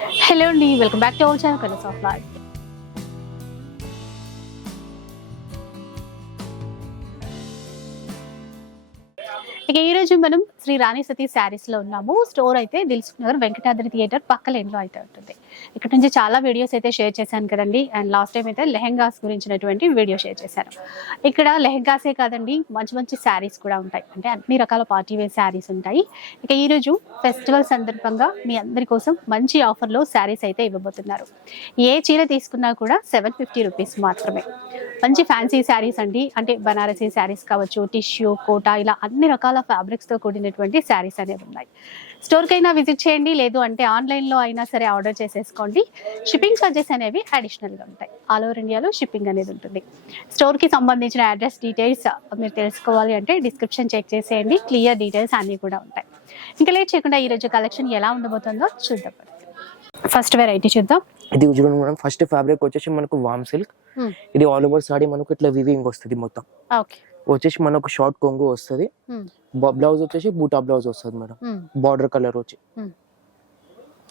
Hello అండి, welcome back to our channel colours of life. ఇక ఈ రోజు మనం శ్రీ రాణి సతీ శారీస్ లో ఉన్నాము. స్టోర్ అయితే దిల్సుఖ్ నగర్ వెంకటాద్రి థియేటర్ పక్క లైన్ లో అయితే ఉంటుంది. ఇక్కడ నుంచి చాలా వీడియోస్ అయితే షేర్ చేశాను కదండి. అండ్ లాస్ట్ టైం అయితే లెహెంగాస్ గురించినటువంటి వీడియో షేర్ చేశాను. ఇక్కడ లెహెంగాసే కాదండి, మంచి మంచి శారీస్ కూడా ఉంటాయి. అంటే అన్ని రకాల పార్టీ వేర్ శారీస్ ఉంటాయి. ఇక ఈ రోజు ఫెస్టివల్ సందర్భంగా మీ అందరి కోసం మంచి ఆఫర్ లో శారీస్ అయితే ఇవ్వబోతున్నారు. ఏ చీర తీసుకున్నా కూడా 750 రూపీస్ మాత్రమే. మంచి ఫ్యాన్సీ శారీస్ అండి, అంటే బనారసీ శారీస్ కావచ్చు, టిష్యూ, కోటా, ఇలా అన్ని రకాల ఫ్యాబ్రిక్స్ తో కూడినటువంటి శారీస్ అనేవి ఉన్నాయి. స్టోర్ కైనా విజిట్ చేయండి, లేదు అంటే ఆన్లైన్ లో అయినా సరే ఆర్డర్ చేసేసుకోండి. షిప్పింగ్ ఛార్జెస్ అనేవి అడిషనల్ గా ఉంటాయి. ఆల్ ఓవర్ ఇండియాలో షిప్పింగ్ అనేది ఉంటుంది. స్టోర్ కి సంబంధించిన అడ్రస్ డీటెయిల్స్ మీరు తెలుసుకోవాలి అంటే డిస్క్రిప్షన్ చెక్ చేసేయండి, క్లియర్ డీటెయిల్స్ అన్ని కూడా ఉంటాయి. ఇంకా లేట్ చేయకుండా ఈ రోజు కలెక్షన్ ఎలా ఉండబోతుందో చూద్దాం. ఫస్ట్ వెరైటీ చూద్దాం. ఇది చూడండి మేడం, ఫస్ట్ ఫ్యాబ్రిక్ వచ్చేసి మనకు వామ్ సిల్క్. ఇది ఆల్ ఓవర్ సారీ మనకు ఇట్లా వివింగ్ వస్తుంది మొత్తం. వచ్చేసి మనకు షార్ట్ కొంగు వస్తుంది. బ్లౌజ్ వచ్చేసి బూటా బ్లౌజ్ వస్తుంది మేడం, బార్డర్ కలర్ వచ్చి.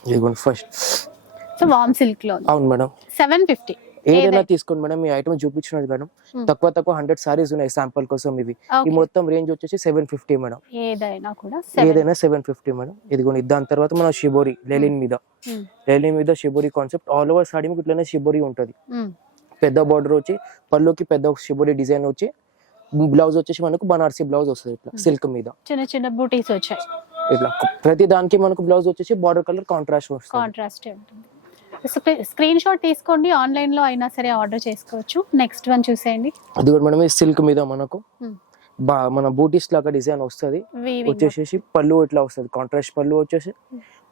ఇదిగోండి ఫస్ట్ వామ్ సిల్క్ లో. అవును మేడం, 750. ఏదైనా తీసుకోండి మేడం. ఈ ఐటమ్ చూపించినది మేడం, తక్కువ 100 సారీస్ ఉన్నాయి శాంపుల్ కోసం. ఇవి ఈ మొత్తం రేంజ్ వచ్చేసి 750 మేడం. ఏదైనా 750 మేడం. ఇదిగోండి, దాని తర్వాత మన షిబోరి లెలిన్ మీద shibori concept. All over sorry మీకు ఇట్లానే షిబోరి ఉంటది. పెద్ద బార్డర్ వచ్చి పళ్ళుకి పెద్ద షిబోరి డిజైన్ వచ్చి, బ్లౌజ్ వచ్చేసి మనకు బనారసి బ్లౌజ్ వస్తుంది ఇట్లా సిల్క్ మీద. చిన్న చిన్న బూటీస్ వచ్చాయి ఇట్లా. ప్రతి దానికి మనకు బ్లౌజ్ వచ్చేసి బార్డర్ కలర్ కాంట్రాస్ట్ ఉంటుంది. స్క్రీన్ షాట్ తీసుకోండి, ఆన్లైన్ లో అయినా సరే ఆర్డర్ చేసుకోవచ్చు. నెక్స్ట్ వన్ చూసేయండి. అది కూడా మనం సిల్క్ మీద మనకు మన బూటీస్ లాగా డిజైన్ వస్తుంది. వచ్చేసి పళ్ళు ఇట్లా వస్తుంది, కాంట్రాస్ట్ పళ్ళు వచ్చేసి.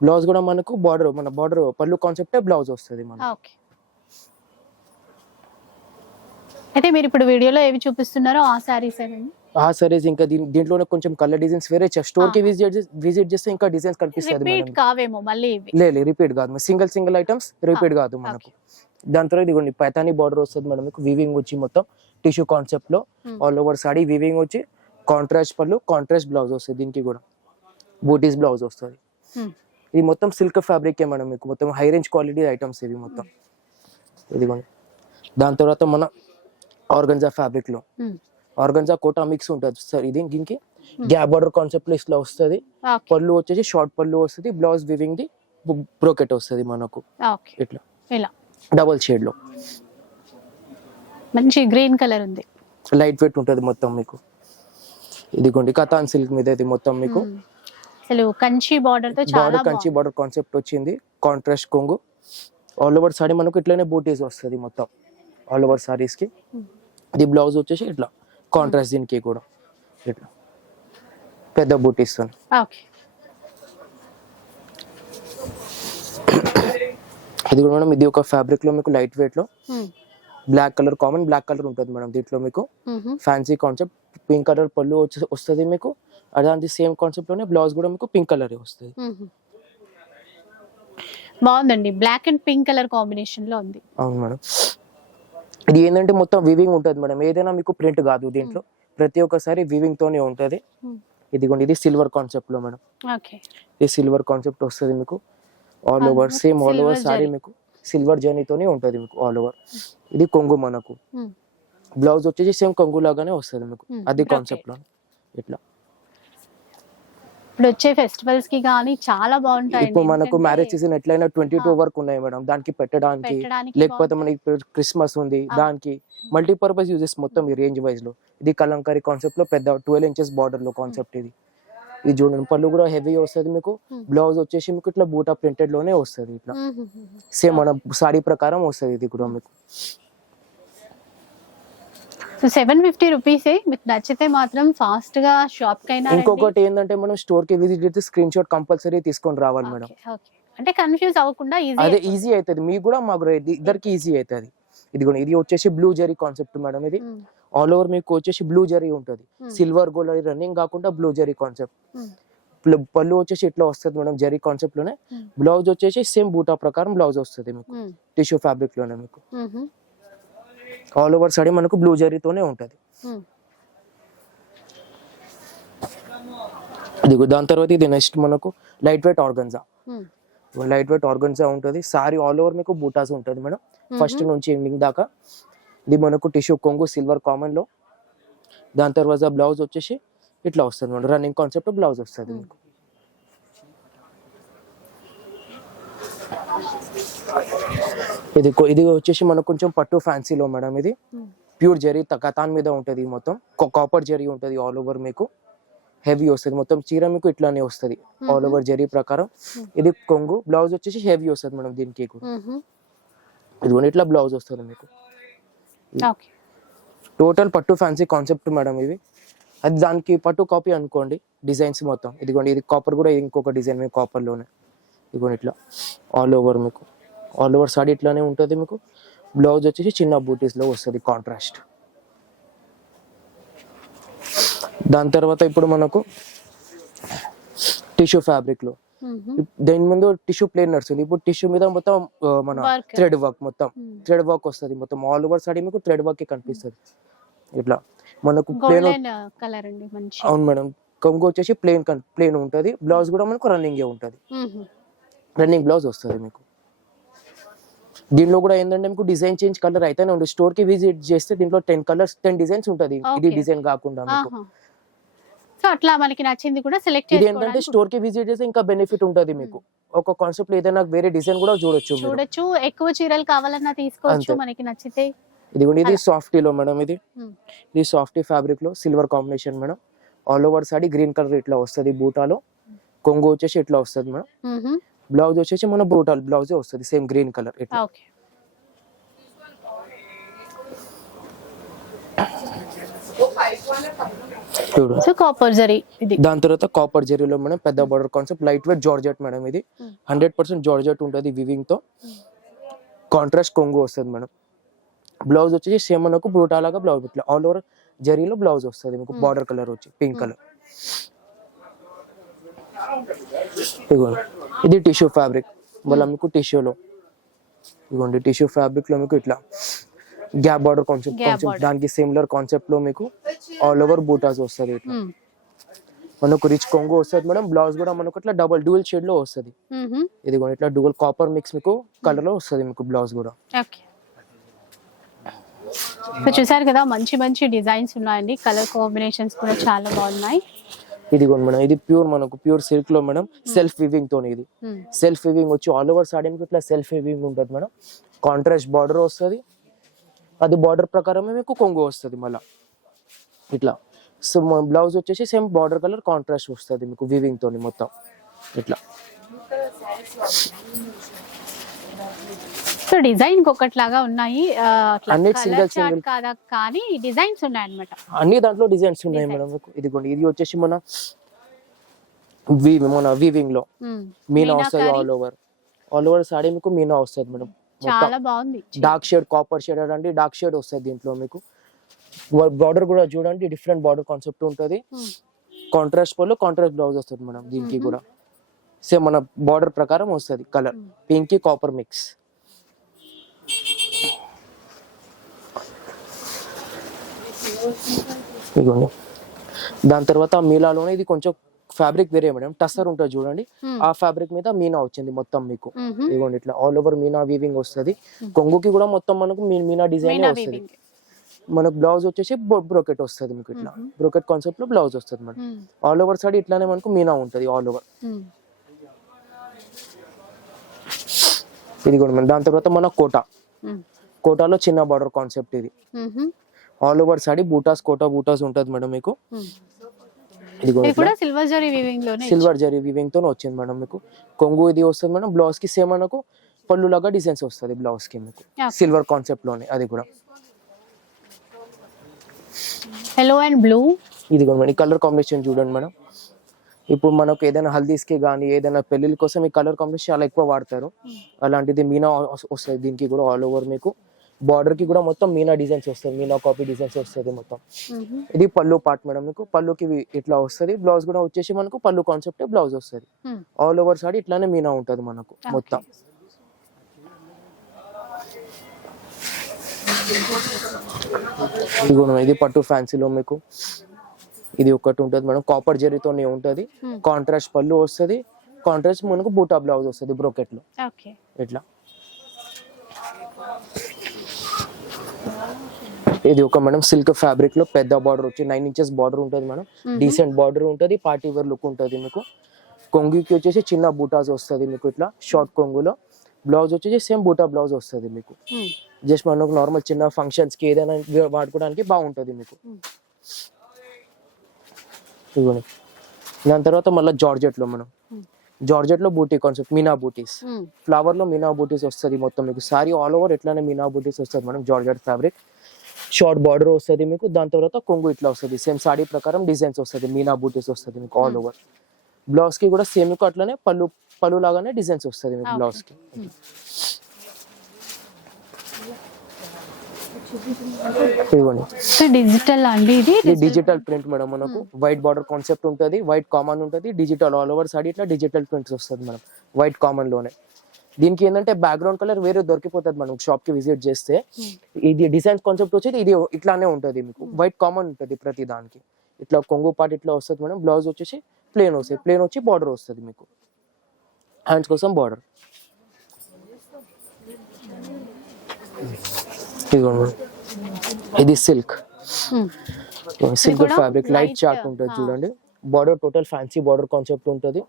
బ్లౌజ్ కూడా మనకు బార్డర్ పళ్ళు కాన్సెప్ట్ బ్లౌజ్ వస్తుంది మనకు. అయితే మీరు ఇప్పుడు వీడియోలో ఏవి చూపిస్తున్నారో ఆ సారీస్ ఆ సారీస్. ఇంకా దీంట్లోనే కొంచెం కలర్ డిజైన్స్ వేరే స్టోర్ కి విజిట్ చేస్తే ఇంకా డిజైన్స్ కనిపిస్తుంది. లేదు, రిపీట్ కాదు, సింగిల్ ఐటమ్స్ రిపీట్ కాదు మనకు. దాని తర్వాత ఇదిగోండి పైతాని బార్డర్ వస్తుంది మేడం మీకు. వివింగ్ వచ్చి మొత్తం టిష్యూ కాన్సెప్ట్ లో ఆల్ ఓవర్ సారీ వివింగ్ వచ్చి, కాంట్రాస్ట్ పళ్ళు, కాంట్రాస్ట్ బ్లౌజ్ వస్తుంది. దీనికి కూడా బూటీస్ బ్లౌజ్ వస్తుంది. ఇది మొత్తం సిల్క్ ఫ్యాబ్రిక్ మేడం మీకు. మొత్తం హై రేంజ్ క్వాలిటీ ఐటమ్స్ ఇవి మొత్తం. ఇదిగోండి. దాని తర్వాత మన ఆర్గంజా ఫ్యాబ్రిక్ లో ఆర్గంజా కోటా మిక్స్ ఉంటుంది సార్. ఇది దీనికి గ్యాప్ బార్డర్ కాన్సెప్ట్ లో ఇట్లా వస్తుంది. పళ్ళు వచ్చేసి షార్ట్ పళ్ళు వస్తుంది. బ్లౌజ్ వివింగ్ ది బ్రోకెట్ వస్తుంది మనకు ఇట్లా డబుల్ షేడ్ లో. మంచి గ్రీన్ కలర్ ఉంది, లైట్ వెయిట్ ఉంటుంది మొత్తం మీకు. ఇదిగోండి కతాన్ సిల్క్ మీద ఇది మొత్తం మీకు. కంచి బార్డర్ కాన్సెప్ట్ వచ్చింది. కాంట్రాస్ట్ కొంగు. ఆల్ ఓవర్ సారీ మనకు ఇట్లానే బూటీస్ వస్తుంది మొత్తం ఆల్ ఓవర్ సారీస్ కి. ఇది బ్లౌజ్ వచ్చేసి ఇట్లా కాంట్రాస్ట్, దీనికి కూడా ఇట్లా పెద్ద బూటీస్. ఇది కూడా మేడం, ఇది ఒక ఫ్యాబ్రిక్ లో మీకు లైట్ వెయిట్ లో black colour, common black colour ఉంటుంది మేడం. దీంట్లో మీకు ఫ్యాన్సీ కాన్సెప్ట్ పింక్ కలర్ పళ్ళు వస్తుంది మీకు. అలాంటి సేమ్ కాన్సెప్ట్ లోనే బ్లౌజ్ కూడా మీకు పింక్ కలర్ వస్తుంది. బాగుందండి, black and pink colour combination లో ఉంది. అవును మేడం. ఇది ఏంటంటే మొత్తం వివింగ్ ఉంటుంది మేడం, ఏదైనా మీకు ప్రింట్ కాదు. దీంట్లో ప్రతి ఒక్కసారి వివింగ్ తోనే ఉంటది. ఇదిగోండి, ఇది సిల్వర్ కాన్సెప్ట్ లో మేడం. ఇది సిల్వర్ కాన్సెప్ట్ వస్తుంది మీకు. All over same all over sorry మీకు సిల్వర్ జర్నీతోనే ఉంటది మీకు ఆల్ ఓవర్. ఇది కొంగు మనకు. బ్లౌజ్ వచ్చేసి సేమ్ కొంగు లాగానే వస్తుంది మీకు, అది కాన్సెప్ట్ లో ఇట్లా. ఇప్పుడు వచ్చే ఫెస్టివల్స్ కి గానీ చాలా బాగుంటాయి. ఇప్పుడు మనకు మ్యారేజ్ సీజన్ ఎట్లయినా 22 వరకు ఉన్నాయి మేడం. దానికి పెట్టడానికి లేకపోతే మనకి క్రిస్మస్ ఉంది, దానికి మల్టీపర్పస్ యూజెస్ మొత్తం ఈ రేంజ్ వైజ్ లో. ఇది కలంకారీ కాన్సెప్ట్ లో పెద్ద 12 ఇంచెస్ బార్డర్ లో కాన్సెప్ట్. ఇది చూడండి, పళ్ళు కూడా హెవీ వస్తుంది మీకు. బ్లౌజ్ వచ్చేసి మీకు ఇట్లా బూటా ప్రింటెడ్ లోనే వస్తుంది ఇట్లా. సేమ్ మన సారీ ప్రకారం వస్తుంది ఇది కూడా మీకు. 750 రూపీస్. మీకు నచ్చితే మాత్రం ఫాస్ట్ గా షాప్ కైనా. ఇంకొకటి ఏంటంటే మనం స్టోర్ కి విజిట్ చేస్తే స్క్రీన్ షాట్ కంపల్సరీ తీసుకొని రావాలి మేడం. అంటే కన్ఫ్యూజ్ అవ్వకుండా అదే ఈజీ అవుతుంది మీకు కూడా, మాకు ఇద్దరికి ఈజీ అవుతుంది. ఇది వచ్చేసి బ్లూ జరీ కాన్సెప్ట్ మేడం. ఇది ఆల్ ఓవర్ మీకు వచ్చేసి బ్లూ జరీ ఉంటుంది. సిల్వర్ గోల్డ్ రన్నింగ్ కాకుండా బ్లూ జరీ కాన్సెప్ట్. పళ్ళు వచ్చేసి ఇట్లా వస్తుంది మేడం జరీ కాన్సెప్ట్ లోనే. బ్లౌజ్ వచ్చేసి సేమ్ బూటా ప్రకారం బ్లౌజ్ వస్తుంది మీకు, టిష్యూ ఫ్యాబ్రిక్ లోనే మీకు. ఆల్ ఓవర్ సారీ మనకు బ్లూ జరీతోనే ఉంటది. దాని తర్వాత ఇది నెక్స్ట్ మనకు light weight organza. Light weight organza ఉంటుంది. సారీ ఆల్ ఓవర్ మీకు బూటాస్ ఉంటుంది మేడం, ఫస్ట్ నుంచి ఎండింగ్ దాకా. ఇది మనకు టిష్యూ కొంగు సిల్వర్ కామన్ లో. దాని తర్వాత బ్లౌజ్ వచ్చేసి ఇట్లా వస్తుంది మేడం, రన్నింగ్ కాన్సెప్ట్ బ్లౌజ్ వస్తుంది మీకు. ఇది వచ్చేసి మనకు కొంచెం పట్టు ఫ్యాన్సీలో మేడం. ఇది ప్యూర్ జరీ కతాన్ మీద ఉంటుంది, మొత్తం కాపర్ జరీ ఉంటుంది ఆల్ ఓవర్ మీకు. హెవీ వస్తుంది మొత్తం చీర మీకు ఇట్లానే వస్తుంది ఆల్ ఓవర్ జరీ ప్రకారం. ఇది కొంగు, బ్లౌజ్ వచ్చేసి హెవీ వస్తుంది మేడం దీనికి కూడా. ఇది ఇట్లా బ్లౌజ్ వస్తుంది మీకు. టోటల్ పట్టు ఫ్యాన్సీ కాన్సెప్ట్ మేడం ఇవి. అది దానికి పట్టు కాపీ అనుకోండి డిజైన్స్ మొత్తం. ఇదిగోండి ఇది కాపర్ కూడా ఇంకొక డిజైన్ మీకు కాపర్ లోనే. ఇదిగోండి ఇట్లా ఆల్ ఓవర్ మీకు, ఆల్ ఓవర్ సాడీ ఇట్లానే ఉంటుంది మీకు. బ్లౌజ్ వచ్చేసి చిన్న బూటీస్ లో వస్తుంది కాంట్రాస్ట్. దాని తర్వాత ఇప్పుడు మనకు టిష్యూ ఫ్యాబ్రిక్ లో, దీని ముందు టిష్యూ ప్లేన్ నడుస్తుంది. ఇప్పుడు టిష్యూ మీద మొత్తం మన థ్రెడ్ వర్క్, మొత్తం థ్రెడ్ వర్క్ వస్తుంది మొత్తం ఆల్ ఓవర్ సాడీ మీకు థ్రెడ్ వర్క్ కనిపిస్తుంది ఇట్లా మనకు ప్లేన్ కలర్ అండి మంచి. అవును మేడం, కొంగు వచ్చేసి ప్లేన్ ఉంటుంది, బ్లౌజ్ కూడా మనకు రన్నింగ్ ఉంటుంది, రన్నింగ్ బ్లౌజ్ వస్తుంది మీకు. దీనిలో కూడా ఏంటంటే మీకు డిజైన్ చేంజ్ కలర్ అయితేనే ఉంటుంది. స్టోర్ కి విజిట్ చేస్తే దీంట్లో 10 కలర్స్ 10 డిజైన్స్ ఉంటుంది. ఇది డిజైన్ కాకుండా మీకు. సో అట్లా మనకి నచ్చింది కూడా సెలెక్ట్ ఇది ఏంటంటే స్టోర్ కి విజిట్ చేస్తే ఇంకా బెనిఫిట్ ఉంటుంది మీకు. ఒక కాన్సెప్ట్ ఏదైనా వేరే డిజైన్ కూడా చూడొచ్చు. ఎక్కువ చీరలు కావాలన్నా తీసుకోవచ్చు మనకి నచ్చితే. ఇది సాఫ్టీలో మేడం. ఇది సాఫ్టీ ఫ్యాబ్రిక్ లో silver combination madam. All over saree green colour ఇట్లా వస్తుంది బూటాలో. కొంగు వచ్చేసి ఇట్లా వస్తుంది మేడం. బ్లౌజ్ వచ్చేసి మన బ్రూటల్ బ్లౌజ్ వస్తుంది సేమ్ గ్రీన్ కలర్ ఇట్లా. దాని తర్వాత కాపర్ జరీలో మేడం పెద్ద border concept, light weight georgette madam. ఇది 100% జార్జెట్ ఉంటుంది వివింగ్ తో. కాంట్రాస్ట్ కొంగు వస్తుంది మేడం. బ్లౌజ్ వచ్చేసి సేమ్ మనకు బ్రూటా లాగా బ్లౌజ్ ఇట్లా ఆల్ ఓవర్ జరీలో బ్లౌజ్ వస్తుంది మీకు. బార్డర్ కలర్ వచ్చి పింక్ కలర్. ఇది టిష్యూ ఫ్యాబ్రిక్ మళ్ళీ మీకు టిష్యూలో. ఇదిగోండి టిష్యూ ఫ్యాబ్రిక్ లో మీకు ఇట్లా గ్యాప్ బార్డర్ కాన్సెప్ట్, దానికి సిమిలర్ కాన్సెప్ట్ లో మీకు ఆల్ ఓవర్ బూటాస్ వస్తుంది ఇట్లా. మనకు రిచ్ కొంగు వస్తుంది మేడం. బ్లౌజ్ కూడా మనకు ఇట్లా డ్యూయల్ షేడ్ లో వస్తుంది. ఇదిగోండి ఇట్లా డ్యూయల్ కాపర్ మిక్స్ మీకు కలర్ లో వస్తుంది మీకు బ్లౌజ్ కూడా. చూసారు కదా మంచి మంచి డిజైన్స్ ఉన్నాయండి, కలర్ కాంబినేషన్స్ కూడా చాలా బాగున్నాయి. ఇదిగోండి మేడం, ఇది ప్యూర్ సిల్క్ లో మేడం, సెల్ఫ్ వివింగ్ తోని. ఇది సెల్ఫ్ వివింగ్ వచ్చి ఆల్ ఓవర్ సాడీ ఇట్లా సెల్ఫ్ వివింగ్ ఉంటుంది మేడం. కాంట్రాస్ట్ బార్డర్ వస్తుంది, అది బార్డర్ ప్రకారమే మీకు కొంగు వస్తుంది మళ్ళా ఇట్లా. సో బ్లౌజ్ వచ్చేసి సేమ్ బార్డర్ కలర్ కాంట్రాస్ట్ వస్తుంది మీకు వివింగ్ తోని మొత్తం ఇట్లా. సో డిజైన్ ఒకట్లాగా ఉన్నాయి, అన్ని సింగిల్ కాదా కానీ డిజైన్స్ ఉన్నాయి అన్నమాట. అన్ని దాంట్లో డిజైన్స్ ఉన్నాయి మేడం. ఇదిగోండి ఇది వచ్చేసి మన వీవింగ్ లో మీనా వస్తుంది ఆల్ ఓవర్ సాడీ మీకు మీనా వస్తుంది మేడం. చాలా బాగుంది. డార్క్ షేడ్ కాపర్ షేడ్ అంటే డార్క్ షేడ్ వస్తుంది దీంట్లో మీకు. బార్డర్ కూడా చూడండి డిఫరెంట్ బార్డర్ కాన్సెప్ట్ ఉంటుంది. కాంట్రాస్ట్ పళ్ళు కాంట్రాస్ట్ బ్లౌజ్ వస్తుంది మేడం దీనికి కూడా. సేమ్ మన బార్డర్ ప్రకారం వస్తుంది కలర్ పింక్ కాపర్ మిక్స్. ఇదిగోండి దాని తర్వాత మీనాలోనే ఇది కొంచెం ఫ్యాబ్రిక్ వేరే మేడం, టస్సర్ ఉంటుంది చూడండి, ఆ ఫ్యాబ్రిక్ మీద మీనా వచ్చింది మొత్తం మీకు. ఇదిగోండి ఇట్లా ఆల్ ఓవర్ మీనా వీవింగ్ వస్తుంది. కొంగుకి కూడా మొత్తం మనకు మీనా డిజైన్ వస్తుంది. మనకు బ్లౌజ్ వచ్చేసి బ్రోకెట్ వస్తుంది మీకు ఇట్లా. బ్రోకెట్ కాన్సెప్ట్ లో బ్లౌజ్ వస్తుంది మేడం. ఆల్ ఓవర్ సైడ్ ఇట్లానే మనకు మీనా ఉంటుంది ఆల్ ఓవర్. ఇది కూడా మేడం. దాని తర్వాత మన కోటాలో చిన్న బార్డర్ కాన్సెప్ట్ ఇది. ఆల్ ఓవర్ సాడీ బూటాస్ బూటాస్ ఉంటుంది మేడం మీకు. సిల్వర్ జరీ వీవింగ్ తో వచ్చింది మేడం మీకు. కొంగు ఇది వస్తుంది మేడం. బ్లౌజ్ కి సేమ్ మనకు పళ్ళు లాగా డిజైన్స్ వస్తుంది బ్లౌజ్ కి మీకు సిల్వర్ కాన్సెప్ట్ లోనే. అది కూడా yellow and blue. ఇది కూడా మేడం కలర్ కాంబినేషన్ చూడండి మేడం. ఇప్పుడు మనకు ఏదైనా హల్దీస్ కి కానీ ఏదైనా పెళ్లిళ్ళ కోసం ఈ కలర్ కాంబినేషన్ చాలా ఎక్కువ వాడతారు. అలాంటిది మీనా వస్తుంది దీనికి కూడా ఆల్ ఓవర్ మీకు. బార్డర్ కి కూడా మొత్తం మీనా డిజైన్స్ వస్తుంది, మీనా కాపీ డిజైన్స్ వస్తుంది మొత్తం. ఇది పళ్ళు పార్ట్ మేడం మీకు. పళ్ళుకి ఇట్లా వస్తుంది. బ్లౌజ్ కూడా వచ్చేసి మనకు పళ్ళు కాన్సెప్ట్ బ్లౌజ్ వస్తుంది. ఆల్ ఓవర్ సాడీ ఇట్లానే మీనా ఉంటుంది మనకు మొత్తం. ఇది పట్టు ఫ్యాన్సీలో మీకు ఇది ఒకటి ఉంటుంది మేడం. కాపర్ జరీతోనే ఉంటుంది. కాంట్రాస్ట్ పళ్ళు వస్తుంది, కాంట్రాస్ట్ మనకు బూటా బ్లౌజ్ వస్తుంది బ్రోకెట్ లో ఓకే. ఇట్లా. ఇది ఒక మేడం సిల్క్ ఫ్యాబ్రిక్ లో పెద్ద బార్డర్ వచ్చి 9 ఇంచెస్ బార్డర్ ఉంటుంది మేడం. డీసెంట్ బార్డర్ ఉంటుంది, పార్టీ వేర్ లుక్ ఉంటుంది మీకు. కొంగుకి వచ్చేసి చిన్న బూటాస్ వస్తుంది మీకు ఇట్లా షార్ట్ కొంగులో. బ్లౌజ్ వచ్చేసి సేమ్ బూటా బ్లౌజ్ వస్తుంది మీకు. జస్ట్ మనకు నార్మల్ చిన్న ఫంక్షన్స్ కి ఏదైనా వాడుకోవడానికి బాగుంటుంది మీకు. ఇవ్వండి. దాని తర్వాత మళ్ళీ జార్జెట్ లో మనం జార్జెట్ లో బూటీ కాన్సెప్ట్ మీనా బూటీస్, ఫ్లవర్ లో మీనా బూటీస్ వస్తుంది మొత్తం మీకు. సారీ ఆల్ ఓవర్ ఎట్లానే మీనా బూటీస్ వస్తుంది మనం. జార్జెట్ ఫ్యాబ్రిక్ షార్ట్ బార్డర్ వస్తుంది మీకు. దాని తర్వాత కొంగు ఇట్లా వస్తుంది సేమ్ సాడీ ప్రకారం డిజైన్స్ వస్తుంది, మీనా బూటీస్ వస్తుంది మీకు ఆల్ ఓవర్. బ్లౌజ్ కి కూడా సేమ్ మీకు అట్లానే పళ్ళు లాగానే డిజైన్స్ వస్తుంది మీకు బ్లౌజ్ కి. డిజిటల్ అండి ఇది డిజిటల్ ప్రింట్ మేడం. మనకు వైట్ బార్డర్ కాన్సెప్ట్ ఉంటుంది, వైట్ కామన్ ఉంటుంది, డిజిటల్ ఆల్ ఓవర్ సాడీ ఇట్లా డిజిటల్ ప్రింట్స్ వస్తుంది మేడం వైట్ కామన్ లోనే. దీనికి ఏంటంటే బ్యాక్గ్రౌండ్ కలర్ వేరే దొరికిపోతుంది మనం షాప్ కి విజిట్ చేస్తే. ఇది డిజైన్ కాన్సెప్ట్ వచ్చేది ఇది ఇట్లానే ఉంటుంది మీకు. వైట్ కామన్ ఉంటుంది ప్రతి దానికి. ఇట్లా కొంగు పార్ట్ ఇట్లా వస్తుంది మేడం. బ్లౌజ్ వచ్చేసి ప్లేన్ వస్తుంది, ప్లేన్ వచ్చి బార్డర్ వస్తుంది మీకు. హ్యాండ్స్ కోసం బార్డర్. ఇది సిల్క్ ఫ్యాబ్రిక్ లైట్ చార్ట్ ఉంటుంది చూడండి. Border total fancy border concept ఉంటుంది.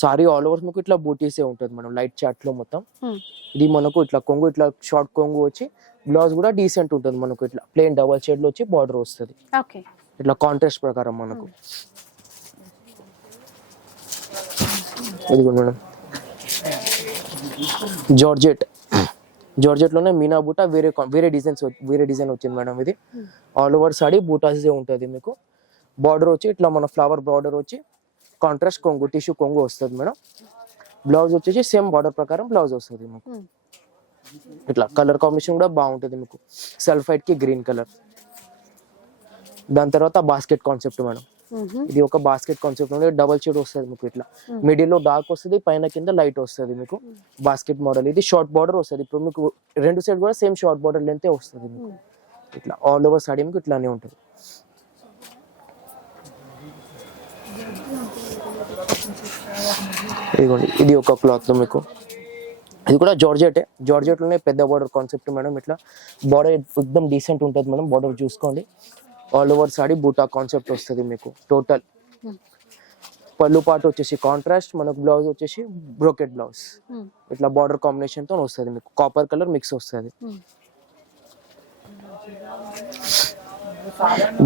సారీ ఆల్ ఓవర్ మీకు ఇట్లా బూటీసే ఉంటుంది మనం లైట్ చార్ట్ లో మొత్తం. ఇది మనకు ఇట్లా కొంగు ఇట్లా షార్ట్ కొంగు వచ్చి బ్లౌజ్ కూడా డీసెంట్ ఉంటుంది మనకు. ఇట్లా ప్లేన్ డబల్ షేడ్ లో వచ్చి బార్డర్ వస్తుంది ఇట్లా కాంట్రాస్ట్ ప్రకారం మనకు. ఇది మేడం జార్జెట్. జార్జెట్ లోనే మీనా బూటా వేరే డిజైన్ వచ్చింది మేడం. ఇది ఆల్ ఓవర్ సాడీ బూటాస్ ఉంటుంది మీకు. బార్డర్ వచ్చి ఇట్లా మన ఫ్లవర్ బార్డర్ వచ్చి కాంట్రాస్ట్ కొంగు టిష్యూ కొంగు వస్తుంది మేడం. బ్లౌజ్ వచ్చేసి సేమ్ బార్డర్ ప్రకారం బ్లౌజ్ వస్తుంది మీకు. ఇట్లా కలర్ కాంబినేషన్ కూడా బాగుంటుంది మీకు. సల్ఫైడ్ కి గ్రీన్ కలర్. దాని తర్వాత బాస్కెట్ కాన్సెప్ట్ మేడం. ఇది ఒక బాస్కెట్ కాన్సెప్ట్ డబల్ షేడ్ వస్తుంది మీకు. ఇట్లా మిడిల్ లో డార్క్ వస్తుంది, పైన కింద లైట్ వస్తుంది మీకు. Basket model. ఇది షార్ట్ బార్డర్ వస్తుంది. ఇప్పుడు మీకు రెండు సైడ్ కూడా సేమ్ షార్ట్ బార్డర్ లెంత్ వస్తుంది మీకు. ఇట్లా ఆల్ ఓవర్ సాడీ మీకు ఇట్లానే ఉంటుంది. ఇదిగోండి ఇది ఒక క్లాత్ లో మీకు. ఇది కూడా జార్జెట్ లోనే పెద్ద బార్డర్ కాన్సెప్ట్ మేడం. ఇట్లా బార్డర్ ఎక్దమ్ డీసెంట్ ఉంటుంది మేడం. బార్డర్ చూసుకోండి. ఆల్ ఓవర్ సాడీ బూటా కాన్సెప్ట్ వస్తుంది మీకు టోటల్. పళ్ళు పాటు వచ్చేసి కాంట్రాస్ట్ మనకు. బ్లౌజ్ వచ్చేసి బ్రోకెట్ బ్లౌజ్. ఇట్లా బార్డర్ కాంబినేషన్ తో వస్తుంది మీకు. కాపర్ కలర్ మిక్స్ వస్తుంది.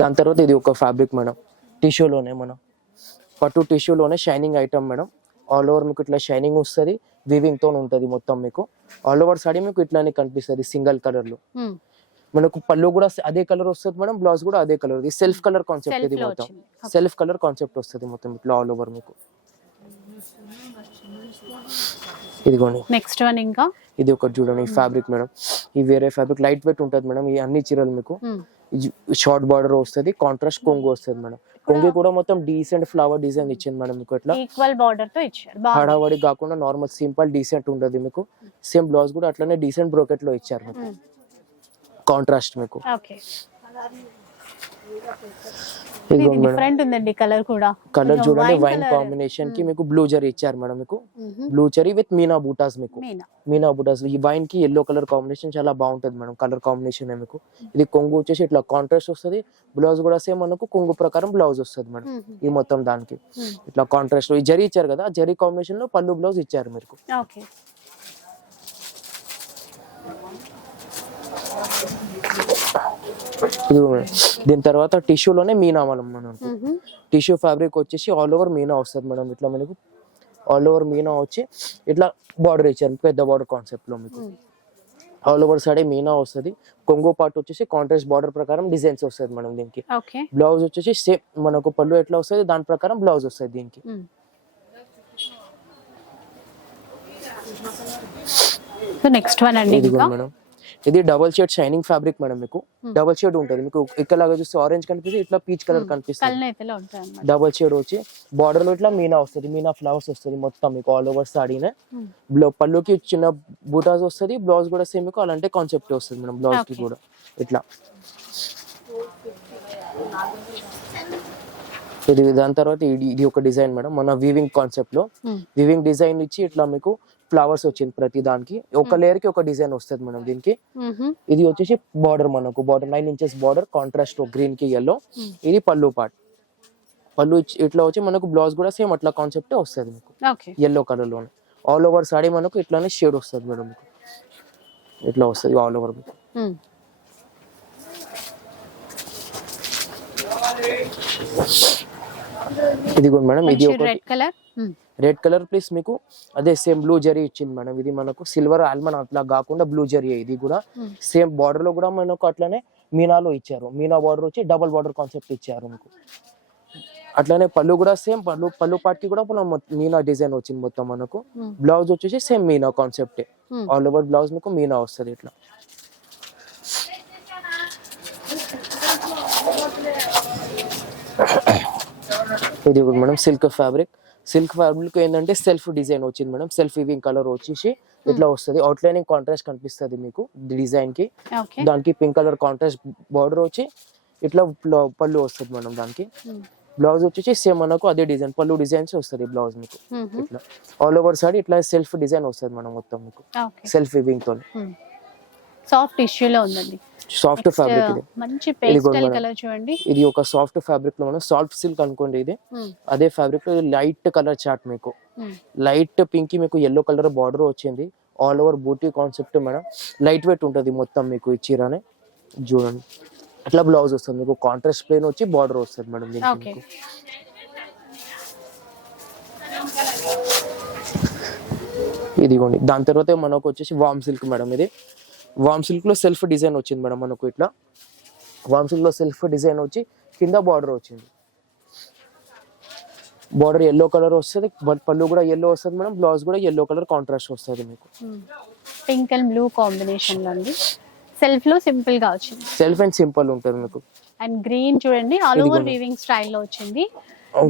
దాని తర్వాత ఇది ఒక ఫ్యాబ్రిక్ మేడం. టిష్యూలోనే మనం పట్టు టిష్యూలోనే shining item madam. All over మీకు ఇట్లా షైనింగ్ వస్తుంది, వీవింగ్ తో ఉంటుంది మొత్తం మీకు. ఆల్ ఓవర్ సాడీ మీకు ఇట్లానే కనిపిస్తుంది సింగిల్ కలర్ లో. మనకు పళ్ళు కూడా అదే కలర్ వస్తుంది మేడం. బ్లౌజ్ కూడా అదే కలర్. ఇది సెల్ఫ్ కలర్ కాన్సెప్ట్. ఇది మొత్తం సెల్ఫ్ కలర్ కాన్సెప్ట్ వస్తుంది మొత్తం ఇట్లా ఆల్ ఓవర్ మీకు. ఇదిగోండి నెక్స్ట్ వన్ ఇంకా ఇది ఒకటి చూడండి. ఈ ఫ్యాబ్రిక్ మేడం ఈ వేరే ఫ్యాబ్రిక్ లైట్ వెయిట్ ఉంటుంది మేడం. ఈ అన్ని చీరలు మీకు షార్ట్ బార్డర్ వస్తుంది, కాంట్రాస్ట్ కొంగు వస్తుంది మేడం. కొంగు కూడా మొత్తం డీసెంట్ ఫ్లవర్ డిజైన్ ఇచ్చింది మేడం మీకు. ఇట్లా ఈక్వల్ బార్డర్ తో ఇచ్చారు. హడావడి కాకుండా నార్మల్ సింపుల్ డీసెంట్ ఉంటుంది మీకు. సేమ్ బ్లౌజ్ కూడా అట్లనే డీసెంట్ బ్రోకెట్ లో ఇచ్చారు మీకు. కాంట్రాస్ట్ మీకు. డిఫరెంట్ ఉందండి కలర్ కూడా. కలర్ చూడండి వైన్ కాంబినేషన్ కి మీకు బ్లూ జరీ ఇచ్చారు మేడం మీకు. బ్లూ జరీ విత్ మీనా బూటాస్ మీకు. మీనా బూటాస్ ఈ వైన్ కి ఎల్లో కలర్ కాంబినేషన్ చాలా బాగుంటది మేడం. కలర్ కాంబినేషన్ మీకు. ఇది కొంగు వచ్చేసి ఇట్లా కాంట్రాస్ట్ వస్తుంది. బ్లౌజ్ కూడా సేమ్ మనకు కొంగు ప్రకారం బ్లౌజ్ వస్తుంది మేడం. ఈ మొత్తం దానికి ఇట్లా కాంట్రాస్ట్ ఈ జరీ ఇచ్చారు కదా, జరీ కాంబినేషన్ లో పళ్ళు బ్లౌజ్ ఇచ్చారు మీకు. దీని తర్వాత టిష్యూలోనే మీనా మనం. టిష్యూ ఫ్యాబ్రిక్ వచ్చేసి ఆల్ ఓవర్ మీనా వస్తుంది మేడం. ఇట్లా మనకు ఆల్ ఓవర్ మీనా వచ్చి ఇట్లా బార్డర్ ఇచ్చారు పెద్ద బార్డర్ కాన్సెప్ట్ లో మీకు. ఆల్ ఓవర్ సైడ్ మీనా వస్తుంది. కొంగు పార్ట్ వచ్చేసి కాంట్రాస్ట్ బార్డర్ ప్రకారం డిజైన్స్ వస్తుంది మేడం దీనికి. బ్లౌజ్ వచ్చేసి సేమ్ మనకు పళ్ళు ఎట్లా వస్తుంది దాని ప్రకారం బ్లౌజ్ వస్తుంది దీనికి. నెక్స్ట్ వన్ అండి మేడం ఇది double shade shining fabric madam. మీకు డబల్ షేడ్ ఉంటుంది మీకు. ఇక్కడలాగా చూస్తే ఆరెంజ్ కనిపిస్తుంది, ఇట్లా పీచ్ కలర్ కనిపిస్తుంది. డబల్ షేడ్ వచ్చి బార్డర్ లో ఇట్లా మీనా వస్తుంది, మీనా ఫ్లవర్స్ వస్తుంది మొత్తం మీకు ఆల్ ఓవర్ సాడీనే. పళ్ళుకి చిన్న బూటాస్ వస్తుంది, బ్లౌజ్ కూడా సేమ్ మీకు అలాంటి కాన్సెప్ట్ వస్తుంది మేడం. బ్లౌజ్ కి కూడా ఇట్లా ఇది దాని తర్వాత ఇది ఒక డిజైన్ మేడం మన వీవింగ్ కాన్సెప్ట్ లో వీవింగ్ డిజైన్ ఇచ్చి ఇట్లా మీకు ఫ్లవర్స్ వచ్చింది ప్రతి దానికి ఒక లేయర్ కి ఒక డిజైన్ వస్తుంది మేడం దీనికి. ఇది వచ్చేసి బార్డర్ మనకు border 9 inches border contrast green కి yellow. ఇది పళ్ళు పార్ట్. పళ్ళు ఇట్లా వచ్చి మనకు బ్లౌజ్ కూడా సేమ్ అట్లా కాన్సెప్ట్ వస్తుంది మీకు yellow కలర్ లోనే. ఆల్ ఓవర్ సారీ మనకు ఇట్లానే షేడ్ వస్తుంది మేడం మీకు ఇట్లా వస్తుంది ఆల్ ఓవర్ మీకు. ఇది కూడా మేడం ఇది ఒక రెడ్ కలర్ ప్లస్ మీకు అదే సేమ్ బ్లూ జరీ ఇచ్చింది మేడం. ఇది మనకు సిల్వర్ ఆల్మండ్ అట్లా కాకుండా బ్లూ జరీ. ఇది కూడా సేమ్ బార్డర్ లో కూడా మనకు అట్లానే మీనాలో ఇచ్చారు. మీనా బార్డర్ వచ్చి డబుల్ బార్డర్ కాన్సెప్ట్ ఇచ్చారు మీకు. అట్లానే పళ్ళు కూడా సేమ్ పళ్ళు పార్ట్ కి కూడా మీనా డిజైన్ వచ్చింది మొత్తం మనకు. బ్లౌజ్ వచ్చేసి same Meena concept all over blouse మీకు మీనా వస్తుంది ఇట్లా. ఇది కూడా madam silk fabric. Silk fabric ఏంటంటే సెల్ఫ్ డిజైన్ వచ్చింది మేడం. సెల్ఫ్ వీవింగ్ కలర్ వచ్చేసి ఇట్లా వస్తుంది. అవుట్లైనింగ్ కాంట్రాస్ట్ కనిపిస్తుంది మీకు డిజైన్ కి. దానికి పింక్ కలర్ కాంట్రాస్ట్ బార్డర్ వచ్చి ఇట్లా పళ్ళు వస్తుంది మేడం. దానికి బ్లౌజ్ వచ్చేసి సేమ్ మనకు అదే డిజైన్ పళ్ళు డిజైన్స్ వస్తుంది బ్లౌజ్ మీకు ఇట్లా. ఆల్ ఓవర్ సారీ ఇట్లా సెల్ఫ్ డిజైన్ వస్తుంది మేడం మొత్తం మీకు సెల్ఫ్ వీవింగ్ తో. సాఫ్ట్ టిష్యూ లో ఉందండి. సాఫ్ట్ ఫ్యాబ్రిక్ ఇది మంచి పేస్టల్ కలర్ చూడండి. ఇది ఒక సాఫ్ట్ ఫ్యాబ్రిక్ లో మనం సాఫ్ట్ సిల్క్ అనుకోండి. ఇది అదే ఫ్యాబ్రిక్ లో లైట్ కలర్ చార్ట్ మీకు లైట్ పింక్ మీకు yellow కలర్ బార్డర్ వచ్చింది. ఆల్ ఓవర్ బూటీ కాన్సెప్ట్ మేడం. లైట్ వెయిట్ ఉంటది మొత్తం మీకు ఈ చీరనే చూడండి. అట్లా బ్లౌజ్ వస్తుంది మీకు కాంట్రాస్ట్ ప్లేన్ వచ్చి బార్డర్ వస్తుంది మేడం దీనికి. ఇదిగోండి దాని తర్వాత మనకు వచ్చేసి వామ్ సిల్క్ మేడం. ఇది వామ్ సిల్క్ లో సెల్ఫ్ డిజైన్ వచ్చింది మేడం మనకు ఇట్లా. వామ్ సిల్క్ లో సెల్ఫ్ డిజైన్ వచ్చి కింద బార్డర్ వచ్చింది. బార్డర్ yellow కలర్ వస్తుంది. పళ్ళు కూడా yellow వస్తుంది మేడం. బ్లౌజ్ కూడా yellow కలర్ కాంట్రాస్ట్ వస్తుంది మీకు. పింక్ అండ్ బ్లూ కాంబినేషన్ లో అండి. సెల్ఫ్ లో సింపుల్ గా వచ్చింది. సెల్ఫ్ అండ్ సింపుల్ ఉంటుంది మీకు. అండ్ గ్రీన్ చూడండి ఆల్ ఓవర్ వీవింగ్ స్టైల్ లో వచ్చింది.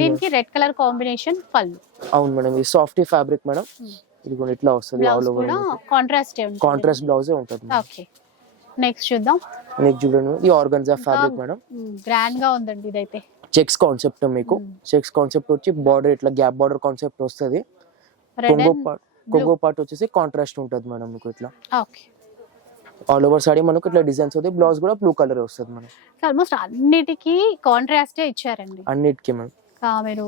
దీనికి రెడ్ కలర్ కాంబినేషన్ పళ్ళు. అవును మేడం ఇది సాఫ్ట్ ఫ్యాబ్రిక్ మేడం. ఇది కూడా ఇట్లా వస్తుంది ఆల్ ఓవర్ కాంట్రాస్ట్ బ్లౌజ్ ఉంటుంది. ఓకే నెక్స్ట్ చూద్దాం. నెక్స్ట్ చూడండి ఇది ఆర్గన్జా ఫ్యాబ్రిక్ మేడం. గ్రాండ్ గా ఉందండి ఇదైతే. చెక్స్ కాన్సెప్ట్ మీకు. చెక్స్ కాన్సెప్ట్ వచ్చి బార్డర్ ఇట్లా గ్యాప్ బార్డర్ కాన్సెప్ట్ వస్తుంది. కొంగో పార్ట్ వచ్చేసి కాంట్రాస్ట్ ఉంటుంది మేడం మీకు ఇట్లా. ఓకే ఆల్ ఓవర్ సారీ మనకు ఇట్లా డిజైన్స్ అవుతాయి. బ్లౌజ్ కూడా బ్లూ కలర్ వస్తుంది మనం. ఆల్మోస్ట్ అన్నిటికీ కాంట్రాస్ట్ ఇచ్చారండి. అన్నిటికీ మేడం మీరు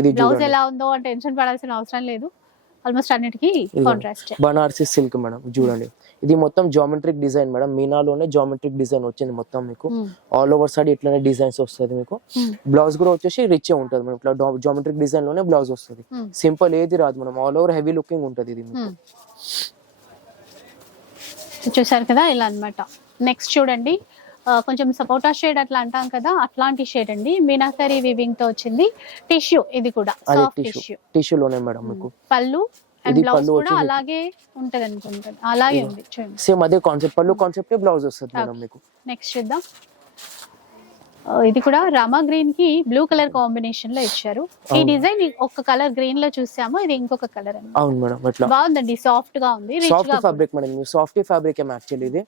ఇది బ్లౌజ్ ఎలా ఉందో అని టెన్షన్ పడాల్సిన అవసరం లేదు. ఆల్మోస్ట్ అన్నిటికీ కాంట్రాస్ట్. బనారసి సిల్క్ మేడం చూడండి. ఇది మొత్తం జామెట్రిక్ డిజైన్ మేడం. మీనాలోనే జామెట్రిక్ డిజైన్ వచ్చింది మొత్తం మీకు. ఆల్ ఓవర్ సారీ ఇట్లానే డిజైన్స్ వస్తుంది మీకు. బ్లౌజ్ కూడా వచ్చేసి రిచ్ ఉంటుంది మనం. ఇట్లా జామెట్రిక్ డిజైన్ లోనే బ్లౌజ్ వస్తుంది. సింపుల్ ఏది రాదు మనం. ఆల్ ఓవర్ హెవీ లుకింగ్ ఉంటుంది ఇది మీకు. చూసారు కదా ఇలా అన్నమాట. నెక్స్ట్ చూడండి కొంచెం సపోటా షేడ్ అట్లా అంటాం కదా అట్లాంటి షేడ్ అండి. మీనాకరీ వీవింగ్ తో వచ్చింది. టిష్యూ ఇది కూడా సాఫ్ట్ టిష్యూ. టిష్యూ లోనే మేడం మీకు. పళ్ళు అండ్ బ్లౌజ్ కూడా అలాగే ఉంటది అనుకుంటాను. అలాగే ఉంది చూడండి. సేమ్ అదే కాన్సెప్ట్ పళ్ళు కాన్సెప్ట్ బ్లౌజ్ వస్తుంది మేడం మీకు. నెక్స్ట్ చూద్దాం. ఇది కూడా రామా గ్రీన్ కి బ్లూ కలర్ కాంబినేషన్ లో ఇచ్చారు. ఈ డిజైన్ ఒక కలర్ గ్రీన్ లో చూసాము. ఇది ఇంకొక కలర్ అండి. అవును మేడం అట్లా బాగుందండి. సాఫ్ట్ గా ఉంది. Soft fabric madam. Soft fabric actually ఇది.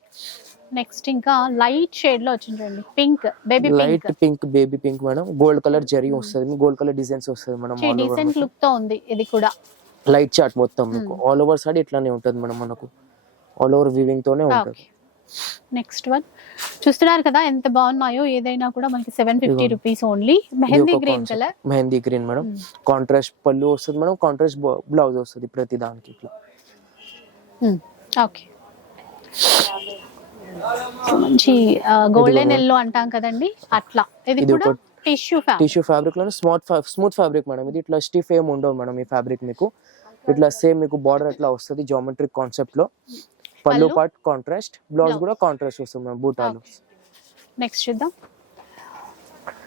నెక్స్ట్ ఇంకా లైట్ షేడ్ లో వచ్చింది చూడండి. Pink baby pink. Light pink baby pink madam. Gold colour zari వస్తుంది. గోల్డ్ కలర్ డిజైన్స్ వస్తుంది మేడం. డీసెంట్ లుక్ తో ఉంది ఇది కూడా. లైట్ చార్ట్ మొత్తం మీకు. ఆల్ ఓవర్ సారీ ఇట్లానే ఉంటుంది మేడం మనకు. ఆల్ ఓవర్ వీవింగ్ తోనే ఉంటుంది. నెక్స్ట్ వన్ చూస్తున్నారు కదా ఎంత బాగున్నాయో. ఏదైనా కూడా మనకి 750 rupees only. Mehndi green colour. Mehndi green madam. Contrast పళ్ళు వస్తుంది మేడం. కాంట్రాస్ట్ బ్లౌజ్ వస్తుంది ప్రతి దానికి ఇట్లా. ఓకే మంచి గోల్డెన్ ఎల్లో అంటాం కదండి అట్లా. ఇది కూడా టిష్యూ ఫ్యాబ్రిక్ లోనే స్మూత్ ఫ్యాబ్రిక్ మేడం. ఇది ఇట్లా స్టిఫ్ ఏం ఉండవు మేడం ఈ ఫ్యాబ్రిక్ మీకు. ఇట్లా సేమ్ మీకు బార్డర్ ఎట్లా వస్తుంది జామెట్రిక్ కాన్సెప్ట్ లో. పళ్ళు పార్ట్ కాంట్రాస్ట్ బ్లౌజ్ కూడా కాంట్రాస్ట్ వస్తుంది మేడం బూటాలు. నెక్స్ట్ చూద్దాం.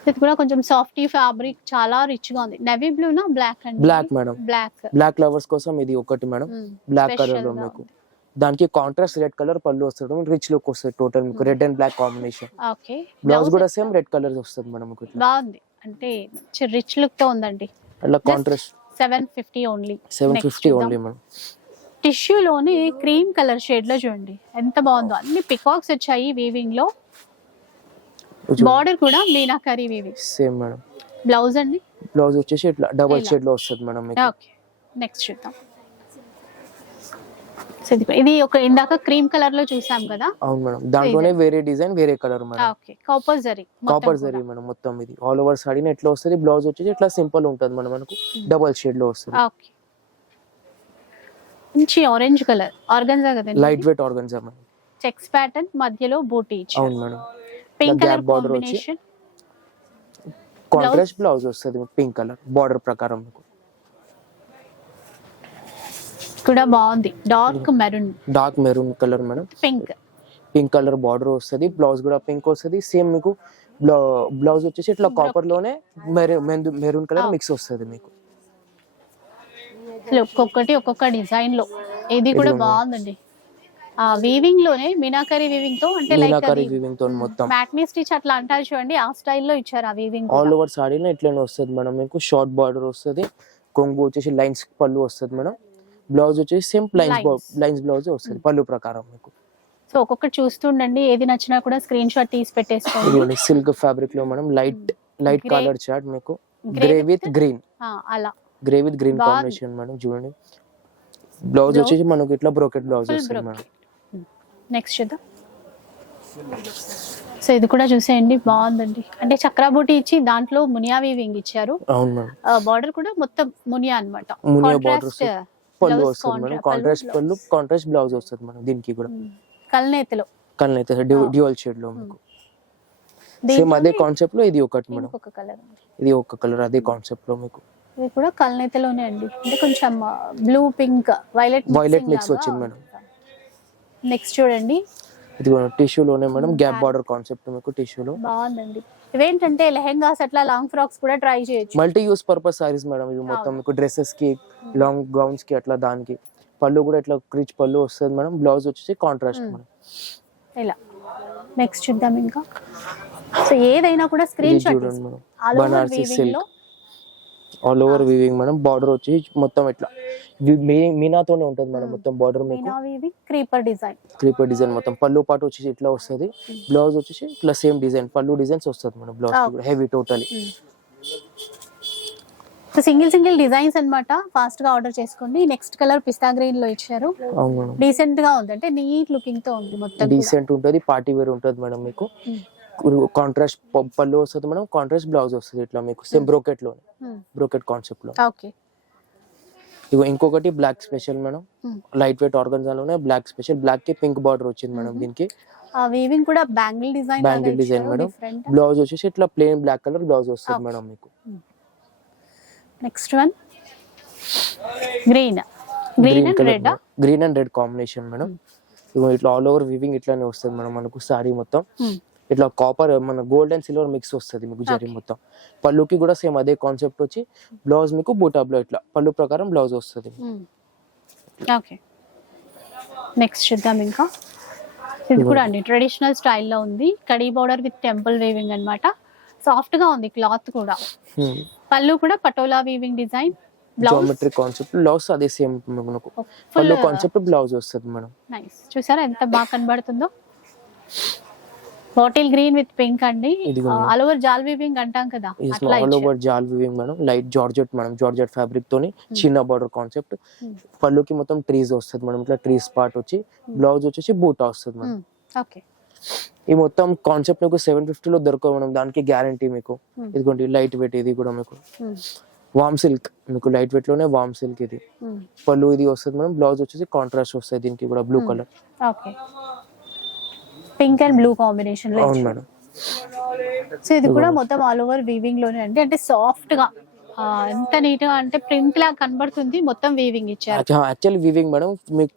ఇది కూడా కొంచెం సాఫ్టీ ఫ్యాబ్రిక్ చాలా రిచ్ గా ఉంది. నేవీ బ్లూ నా బ్లాక్ అండి. Black madam. బ్లాక్ లవర్స్ కోసం ఇది ఒకటి మేడం. బ్లాక్ కలర్ లో మీకు. దానికి కాంట్రాస్ట్ రెడ్ కలర్ పళ్ళు వస్తుంది. రిచ్ లుక్ వస్తుంది టోటల్ మీకు. Red and black combination. Okay blouse కూడా సేమ్ రెడ్ కలర్ వస్తుంది మేడం మీకు. బాగుంది అంటే మంచి రిచ్ లుక్ తో ఉందండి. అలా contrast 750 only. 750 only madam. Tissue లోని క్రీమ్ కలర్ షేడ్ లో చూడండి ఎంత బాగుందో. అన్ని పికాక్స్ వచ్చాయి వీవింగ్ లో. బార్డర్ కూడా meenakari weaving same madam. Blouse అండి. బ్లౌజ్ వచ్చేసి ఇట్లా డబల్ ఇలా. షేడ్ లో వస్తుంది మేడం మీకు. ఓకే, నెక్స్ట్ చూద్దాం. సో ఇది ఒక ఇందాక క్రీమ్ కలర్ లో చూసాం కదా. అవును మేడం, దాంట్లోనే వేరే డిజైన్ వేరే colour madam. Okay, copper zari. Copper zari madam మొత్తం. ఇది ఆల్ ఓవర్ సాడీ ఎట్లా వస్తుంది, బ్లౌజ్ వచ్చేసి ఇట్లా సింపుల్ ఉంటుంది మేడం, మనకు డబల్ షేడ్ లో వస్తుంది. ఓకే, మంచి ఆరెంజ్ కలర్ ఆర్గన్జా కదండి. Light weight organza madam. Checks pattern మధ్యలో బూటీ ఇచ్చారు. అవును మేడం. పింక్ కలర్ బార్డర్ వచ్చి కాంబినేషన్. కాంట్రాస్ట్ బ్లౌజ్ వస్తుంది పింక్ కలర్ బార్డర్ ప్రకారం మీకు. కూడా బాగుంది, dark maroon. Dark maroon colour madam. Pink colour border వస్తుంది, బ్లౌజ్ కూడా పింక్ వస్తుంది. సేమ్ మీకు బ్లౌజ్ వచ్చేసి ఇట్లా కాపర్ లోనే మెరూన్ కలర్ మిక్స్ వస్తుంది మీకు. ఒక్కొక్కటి ఒక్కొక్క డిజైన్ లో. ఇది కూడా బాగుందండి, ఆ వీవింగ్ లోనే మీనాకరీ వీవింగ్ తో, అంటే లైక్ మీనాకరీ వీవింగ్ తో మొత్తం మ్యాట్నీ స్టిచ్ అట్లా అంటారు చూడండి, ఆ స్టైల్లో ఇచ్చారు ఆ వీవింగ్. ఆల్ ఓవర్ సాడీలో ఇట్లానే వస్తుంది మేడం మీకు. షార్ట్ బార్డర్ వస్తుంది, కొంగు వచ్చేసి లైన్స్ పళ్ళు వస్తుంది మేడం. బ్లౌజ్ వచ్చేసి సేమ్ లైన్స్ బ్లౌజ్ వస్తుంది పళ్ళు ప్రకారం మీకు. సో ఒక్కొక్కటి చూస్తుండండి, ఏది నచ్చినా కూడా స్క్రీన్ షాట్ తీసి పెట్టేసుకోండి. సిల్క్ ఫ్యాబ్రిక్ లో మేడం లైట్ కలర్ చార్ట్ మీకు. గ్రే విత్ గ్రీన్, అలా grey with green combination madam. చూడండి, బ్లౌజ్ వచ్చేసి మనకి ఇట్లా బ్రోకెట్ బ్లౌజ్ వస్తుంది మేడం. నెక్స్ట్ చూద్దాం. సో ఇది కూడా చూసేయండి, బాగుందండి. అంటే చక్రా బూటీ ఇచ్చి దాంట్లో మునియా వీవింగ్ ఇచ్చారు. అవును మేడం. బార్డర్ కూడా మొత్తం మునియా అన్నమాట. మునియా బార్డర్ పళ్ళు వస్తుంది మేడం. కాంట్రాస్ట్ పళ్ళు, కాంట్రాస్ట్ బ్లౌజ్ వస్తుంది మేడం దీనికి కూడా. కల్నేతలో డ్యూయల్ షేడ్ లో మీకు. సేమ్ అదే కాన్సెప్ట్ లో ఇది ఒకటి మేడం. ఇది ఒక కలర్ అదే కాన్సెప్ట్ లో మీకు. ఇది కూడా కల్నేతలోనే అండి, అంటే కొంచెం బ్లూ పింక్ వైలెట్ మిక్స్ వచ్చింది మేడం. నెక్స్ట్ చూడండి, ఇది టిష్యూ లోనే మేడం, గ్యాప్ బార్డర్ కాన్సెప్ట్ మీకు టిష్యూలో. బాగుందండి. ఇవేంటంటే లెహెంగాస్ అట్లా లాంగ్ ఫ్రాక్స్ కూడా ట్రై చేయొచ్చు. Multi use purpose saris madam ఇవి మొత్తం మీకు. డ్రెస్సెస్ కి, లాంగ్ గౌన్స్ కి అట్లా దానికి. పళ్ళు కూడా ఇట్లా రిచ్ పళ్ళు వస్తుంది మేడం. బ్లౌజ్ వచ్చేసి కాంట్రాస్ట్ మేడం. ఇలా నెక్స్ట్ చూద్దాం ఇంకా. సో ఏదైనా కూడా screen shot madam. Banarasi silk all over weaving madam. Border వచ్చి మొత్తం ఇట్లా మీనాతోనే ఉంటుంది మేడం మొత్తం బార్డర్ మీకు. క్రీపర్ డిజైన్ మొత్తం. పళ్ళు పాటు వచ్చేసి ఇట్లా వస్తుంది. బ్లౌజ్ వచ్చేసి ఇట్లా సేమ్ డిజైన్, పళ్ళు డిజైన్స్ వస్తుంది మేడం. బ్లౌజ్ కూడా హెవీ టోటలీ. సింగిల్ డిజైన్స్ అన్నమాట. ఫాస్ట్ గా ఆర్డర్ చేసుకోండి. నెక్స్ట్ కలర్ పిస్తా గ్రీన్ లో ఇచ్చారు. డీసెంట్ గా ఉంది, అంటే నీట్ లుకింగ్ తో ఉంది మొత్తం. డీసెంట్ ఉంటది, పార్టీ వేర్ ఉంటది మేడం మీకు. కాంట్రాస్ట్ పళ్ళు వస్తుంది మేడం, కాంట్రాస్ట్ బ్లౌజ్ వస్తుంది ఇట్లా మీకు. సేమ్ బ్రోకెట్ లో, బ్రోకెట్ కాన్సెప్ట్ లో. ఓకే, ఇగో ఇంకొకటి black special madam. Light weight ఆర్గన్జాలోనే బ్లాక్ స్పెషల్. బ్లాక్ కి పింక్ బార్డర్ వచ్చింది మేడం దీనికి. ఆ వీవింగ్ కూడా బ్యాంగిల్ డిజైన్ మేడం. బ్లౌజ్ వచ్చేసి ఇట్లా ప్లెయిన్ బ్లాక్ కలర్ బ్లౌజ్ వస్తుంది మేడం మీకు. Next one green and red combination madam. ఇట్లా ఆల్ ఓవర్ వీవింగ్ ఇట్లానే వస్తుంది మేడం మనకు. సారీ మొత్తం ఇట్లా కాపర్ మన గోల్డ్ అండ్ సిల్వర్ మిక్స్ వస్తుంది మీకు జరీ మొత్తం. పళ్ళుకి కూడా సేమ్ అదే కాన్సెప్ట్ వచ్చి బ్లౌజ్ మీకు బూటాబ్లో ఇట్లా పళ్ళు ప్రకారం బ్లౌజ్ వస్తుంది. ఓకే, నెక్స్ట్ చూద్దాం ఇంకా. ఇది కూడా అండి ట్రెడిషనల్ స్టైల్లో ఉంది. కడీ బోర్డర్ విత్ టెంపుల్ వీవింగ్ అన్నమాట. సాఫ్ట్ గా ఉంది క్లాత్ కూడా. పళ్ళు కూడా patola weaving design. Geometric concept. Blouse అదే సేమ్ మనకు. పళ్ళు కాన్సెప్ట్ బ్లౌజ్ వస్తుంది మేడం. నైస్, చూసారా ఎంత బాగా కనబడుతుందో. బాటిల్ గ్రీన్ విత్ పింక్ అండి. ఆల్ ఓవర్ జాల్ వీవింగ్ అంటాం కదా, అట్లా ఆల్ ఓవర్ జాల్ weaving madam. Light georgette madam, georgette fabric తోని చిన్న బార్డర్ కాన్సెప్ట్. పళ్ళుకి మొత్తం ట్రీస్ వస్తుంది మేడం, ఇట్లా ట్రీస్ పార్ట్ వచ్చి. బ్లౌజ్ వచ్చేసి బూటా వస్తుంది మేడం. ఓకే, ఈ మొత్తం కాన్సెప్ట్ మీకు 750 లో దొరకవు మేడం, దానికి గ్యారంటీ మీకు. ఇదిగోండి లైట్ వెయిట్, ఇది కూడా మీకు వామ్ సిల్క్ మీకు. లైట్ వెయిట్ లోనే వామ్ సిల్క్ ఇది. పళ్ళు ఇది వస్తుంది మేడం. బ్లౌజ్ వచ్చేసి కాంట్రాస్ట్ వస్తుంది దీనికి కూడా, blue colour. Okay, pink and blue combination లో. అవును మేడం. సో ఇది కూడా మొత్తం ఆల్ ఓవర్ వీవింగ్ లోనే అండి, అంటే సాఫ్ట్ గా ఎంత నీట్ గా, అంటే ప్రింట్ లా కనబడుతుంది. మొత్తం వీవింగ్ ఇచ్చారు. యాక్చువల్ వీవింగ్ మేడం మీకు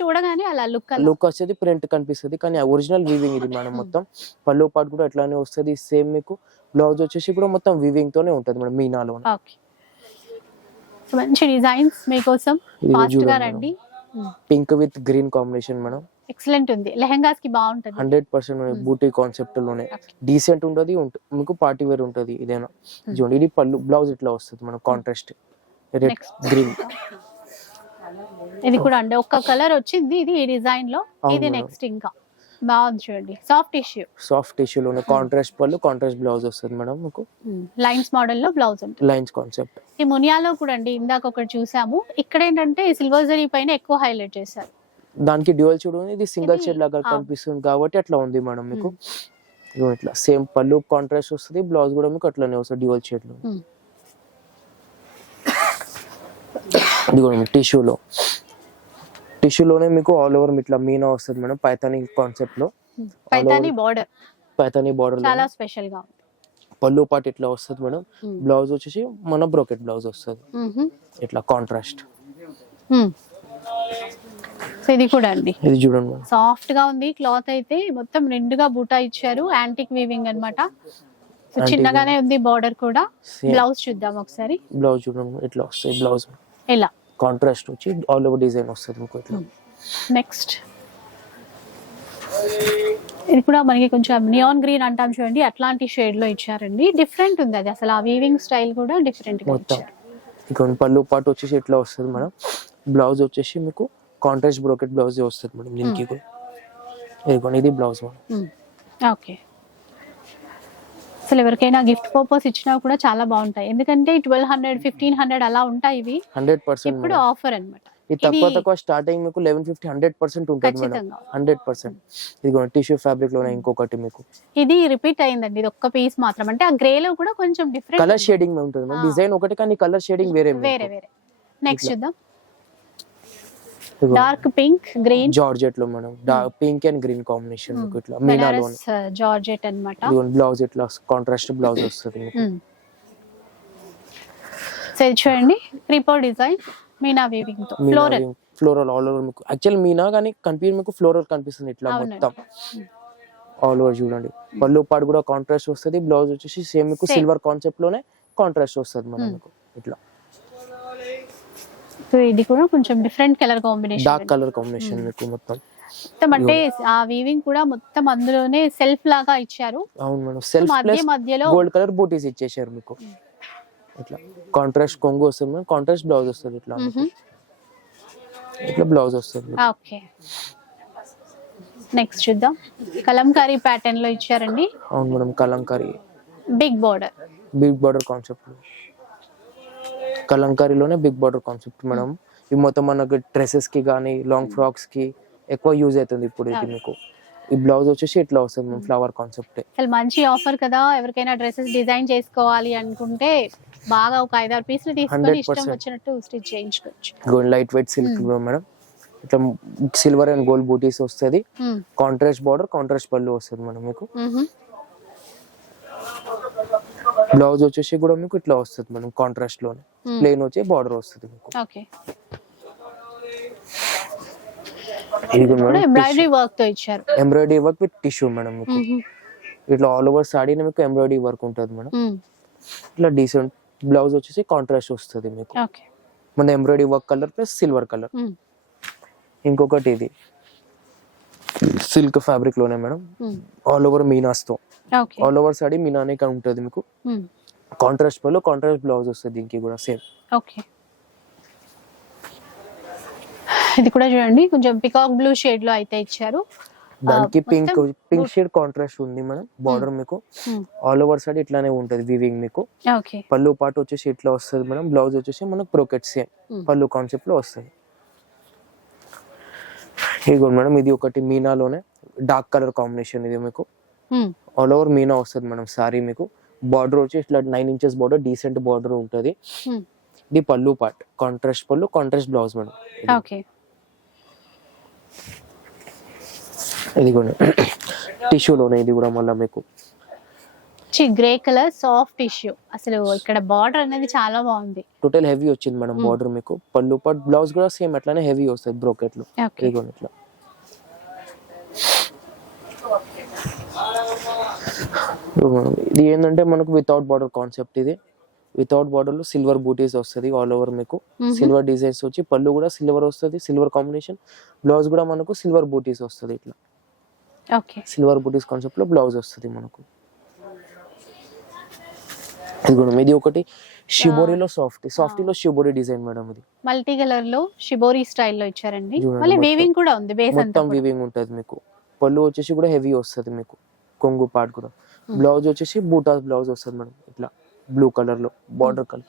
చూడగానే అలా లుక్ వచ్చేది, ప్రింట్ కనిపిస్తుంది, కానీ ఒరిజినల్ వీవింగ్ ఇది మేడం మొత్తం. పళ్ళు పాటు కూడా అట్లానే వస్తుంది సేమ్ మీకు. బ్లౌజ్ వచ్చేసి కూడా మొత్తం వీవింగ్ తోనే ఉంటది మేడం, మీనాలో. మంచి డిజైన్స్ మీకోసం. ఫాస్ట్ గా రండి. Pink with green combination madam. Excellent ఉంది, లెహంగాస్ కి బాగుంటది. 100% బూటీ కాన్సెప్ట్ లోనే డీసెంట్ ఉంటది మీకు. పార్టీ వేర్ ఉంటది ఇదేనా. చూడండి, ఇది పళ్ళు. బ్లౌజ్ ఇట్లా వస్తుంది మనం, కాంట్రాస్ట్ రెడ్ గ్రీన్. ఇది కూడా అండి ఒక్క కలర్ వచ్చింది, ఇది ఈ డిజైన్ లో. ఇది నెక్స్ట్ ఇంకా బాగుంది చూడండి, సాఫ్ట్ టిష్యూ, సాఫ్ట్ టిష్యూలోనే కాంట్రాస్ట్ పళ్ళు కాంట్రాస్ట్ బ్లౌజ్ వస్తుంది మేడం మీకు. లైన్స్ మోడల్ లో బ్లౌజ్ ఉంటుంది. Lines concept. ఈ మునియాలో కూడా అండి ఇందాక ఒకటి చూసాము, ఇక్కడ ఏంటంటే సిల్వర్ జరీ పైన ఎక్కువ హైలైట్ చేశారు. దానికి డ్యూయల్ షేడ్ ఉంది, ఇది సింగిల్ షేడ్ లాగా కనిపిస్తుంది కాబట్టి అట్లా ఉంది మేడం మీకు. ఇట్లా సేమ్ పళ్ళు కాంట్రాస్ట్ వస్తుంది, బ్లౌజ్ కూడా మీకు అట్లానే వస్తుంది డ్యూయల్ షేడ్ లో. ఇది కూడా టిష్యూలో, టిష్యూలోనే మీకు ఆల్ ఓవర్ ఇట్లా మీనా వస్తుంది మేడం, పైతానీ కాన్సెప్ట్ లో. పైతానీ బార్డర్, పైతానీ బార్డర్ చాలా స్పెషల్ గా ఉంది. పళ్ళు పాటు ఇట్లా వస్తుంది మేడం. బ్లౌజ్ వచ్చేసి మన బ్రోకెట్ బ్లౌజ్ వస్తుంది ఇట్లా కాంట్రాస్ట్. సో ఇది కూడా అండి, ఇది చూడండి మేడం, సాఫ్ట్ గా ఉంది క్లాత్ అయితే, మొత్తం నిండుగా బూటా ఇచ్చారు, యాంటిక్ వీవింగ్ అన్నమాట. సో చిన్నగానే ఉంది బార్డర్ కూడా. బ్లౌజ్ చూద్దాం ఒకసారి. బ్లౌజ్ చూడండి ఇట్లా వస్తుంది బ్లౌజ్, ఇలా కాంట్రాస్ట్ వచ్చి ఆల్ ఓవర్ డిజైన్ వస్తుంది మీకు ఇట్లా. నెక్స్ట్ ఇది కూడా మనకి కొంచెం నియాన్ గ్రీన్ అంటాం చూడండి, అట్లాంటి షేడ్ లో ఇచ్చారండి. డిఫరెంట్ ఉంది అది, అసలు ఆ వీవింగ్ స్టైల్ కూడా డిఫరెంట్ గా ఇచ్చారు. ఇక్కడ పళ్ళు పాటు వచ్చేసి ఇట్లా వస్తుంది మేడం. బ్లౌజ్ వచ్చేసి మీకు కాంట్రాస్ట్ బ్రోకెట్ బ్లౌజ్ వస్తుంది మేడం దీనికి కూడా. ఇదిగోండి ఇది బ్లౌజ్ మేడం. ఓకే, అసలు ఎవరికైనా గిఫ్ట్ పర్పస్ ఇచ్చినా కూడా చాలా బాగుంటాయి, ఎందుకంటే 1200 1500 అలా ఉంటాయి ఇవి. 100% ఇప్పుడు ఆఫర్ అన్నమాట. ఇది తక్కువ స్టార్టింగ్ మీకు 1150 100% ఉంటుంది మేడం, 100%. ఇదిగోండి టిష్యూ ఫ్యాబ్రిక్ లోనే ఇంకొకటి మీకు. ఇది రిపీట్ అయిందండి, ఇది ఒక్క పీస్ మాత్రం, అంటే ఆ గ్రే లో కూడా కొంచెం డిఫరెంట్ కలర్ షేడింగ్ ఉంటుంది మేడం. డిజైన్ ఒకటి కానీ కలర్ షేడింగ్ వేరే వేరే వేరే. నెక్స్ట్ చూద్దాం, డార్క్ పింక్ గ్రీన్ జార్జెట్ లో madam, pink and green combination మీకు ఇట్లా మీనాలో జార్జెట్ అన్నమాట. బ్లౌజ్ ఇట్లా కాంట్రాస్ట్ బ్లౌజ్ వస్తుంది మీకు. సో ఇది చూడండి క్రీపర్ డిజైన్ మీనా వీవింగ్ తో, ఫ్లోరల్ ఆల్ ఓవర్ మీకు. యాక్చువల్ మీనా కానీ కనిపించి మీకు ఫ్లోరల్ కనిపిస్తుంది ఇట్లా మొత్తం ఆల్ ఓవర్ చూడండి. పళ్ళు పాటు కూడా కాంట్రాస్ట్ వస్తుంది, బ్లౌజ్ వచ్చేసి సేమ్ మీకు సిల్వర్ కాన్సెప్ట్ లోనే కాంట్రాస్ట్ వస్తుంది మేడం మీకు ఇట్లా. సో ఇది కూడా కొంచెం different colour combination, dark colour combination మీకు మొత్తం. అంటే ఆ వీవింగ్ కూడా మొత్తం అందులోనే సెల్ఫ్ లాగా ఇచ్చారు. అవును మేడం, సెల్ఫ్ ప్లస్ మధ్యలో గోల్డ్ కలర్ బూటీస్ ఇచ్చేశారు మీకు ఇట్లా. కాంట్రాస్ట్ కొంగు వస్తుంది మేడం, కాంట్రాస్ట్ బ్లౌజ్ వస్తుంది ఇట్లా ఇట్లా బ్లౌజ్ వస్తుంది. ఓకే, నెక్స్ట్ చూద్దాం, కలంకారీ ప్యాటర్న్ లో ఇచ్చారండి. అవును madam, Kalamkari big border concept. కలంకారీలోనే బిగ్ బార్డర్ కాన్సెప్ట్ మేడం. ఇది మొత్తం మనకు డ్రెస్సెస్ కి కానీ లాంగ్ ఫ్రాక్స్ కి ఎక్కువ యూజ్ అవుతుంది ఇప్పుడు ఇది మీకు. ఈ బ్లౌజ్ వచ్చేసి ఇట్లా వస్తుంది మేము ఫ్లవర్ కాన్సెప్ట్. అసలు మంచి ఆఫర్ కదా, ఎవరికైనా డ్రెస్సెస్ డిజైన్ చేసుకోవాలి అనుకుంటే బాగా ఒక 5-6 పీసులు తీసుకొని ఇష్టం వచ్చినట్టు స్టిచ్ చేయించుకోవచ్చు. Gold light weight silk madam, ఇట్లా సిల్వర్ అండ్ గోల్డ్ బూటీస్ వస్తుంది, కాంట్రాస్ట్ బార్డర్ కాంట్రాస్ట్ పళ్ళు వస్తుంది మేడం మీకు. బ్లౌజ్ వచ్చేసి కూడా మీకు ఇట్లా వస్తుంది మేడం కాంట్రాస్ట్ లోనే, ప్లెయిన్ వచ్చి బార్డర్ వస్తుంది మీకు. ఓకే, ఎంబ్రాయిడరీ వర్క్ తో ఇచ్చారు, embroidery work with tissue madam మీకు. ఇట్లా ఆల్ ఓవర్ సాడీని మీకు ఎంబ్రాయిడరీ వర్క్ ఉంటుంది మేడం. ఇట్లా డీసెంట్ బ్లౌజ్ వచ్చేసి కాంట్రాస్ట్ వస్తుంది మీకు. మన embroidery work colour plus silver colour. ఇంకొకటి ఇది సిల్క్ ఫ్యాబ్రిక్ లోనే మేడం, ఆల్ ఓవర్ మీనాస్ తో. ఆల్ ఓవర్ సాడీ మీనానే ఉంటుంది మీకు. కాంట్రాస్ట్ పళ్ళు కాంట్రాస్ట్ బ్లౌజ్ వస్తుంది దీనికి కూడా సేమ్. ఓకే, ఇది కూడా చూడండి కొంచెం పికాక్ బ్లూ షేడ్ లో అయితే ఇచ్చారు. దానికి పింక్ షేడ్ కాంట్రాస్ట్ ఉంది మేడం. బార్డర్ మీకు ఆల్ ఓవర్ సైడ్ ఇట్లానే ఉంటది వీవింగ్ మీకు. పళ్ళు పాటు వచ్చేసి ఇట్లా వస్తుంది మేడం. బ్లౌజ్ వచ్చేసి మనకు బ్రోకెట్ సేమ్ పళ్ళు కాన్సెప్ట్ లో వస్తుంది. ఇదిగో మేడం, ఇది ఒకటి మీనాలోనే డార్క్ కలర్ కాంబినేషన్. ఇది మీకు ఆల్ ఓవర్ మీనా వస్తుంది మేడం సారీ మీకు. బార్డర్ వచ్చి ఇట్లా 9 inches బార్డర్, డీసెంట్ బార్డర్ ఉంటది. ఇది పళ్ళు పార్ట్, కాంట్రాస్ట్ పళ్ళు కాంట్రాస్ట్ బ్లౌజ్ మేడం. ఇది కూడా టిష్యూలోనే, ఇది కూడా మళ్ళీ మీకు గ్రే కలర్ సాఫ్ట్ టిష్యూ. అసలు ఇక్కడ బార్డర్ అనేది చాలా బాగుంది, టోటల్ హెవీ వచ్చింది మేడం బార్డర్ మీకు. పళ్ళు పార్ట్ బ్లౌజ్ కూడా సేమ్ అట్లానే హెవీ వస్తుంది బ్రోకెట్ లో. ఇదిగో ఇట్లా ఇది ఏంటంటే మనకు వితౌట్ బార్డర్ కాన్సెప్ట్. ఇది వితౌట్ బార్డర్ లో సిల్వర్ బూటీస్ వస్తుంది ఆల్ ఓవర్ మీకు. సిల్వర్ డిజైన్స్ వచ్చి పళ్ళు కూడా సిల్వర్ వస్తుంది, సిల్వర్ కాంబినేషన్. బ్లౌజ్ కూడా మనకు సిల్వర్ బూటీస్ వస్తుంది ఇట్లా. సిల్వర్ బూటీస్ కాన్సెప్ట్ లో బ్లౌజ్ వస్తుంది మనకు. ఇది ఒకటి షిబోరిలో సాఫ్టీలో షిబోరి డిజైన్ మేడం. ఇది మల్టీ కలర్ లో షిబోరి స్టైల్ లో ఇచ్చారండి. మళ్ళీ వీవింగ్ కూడా ఉంది, బేస్ అంతా మొత్తం వీవింగ్ ఉంటది మీకు. పళ్ళు వచ్చేసి కూడా హెవీ వస్తుంది మీకు, కొంగు పార్ట్ కూడా. బ్లౌజ్ వచ్చేసి బూటాస్ బ్లౌజ్ వస్తుంది మేడం, ఇట్లా బ్లూ కలర్ లో బార్డర్ కలర్,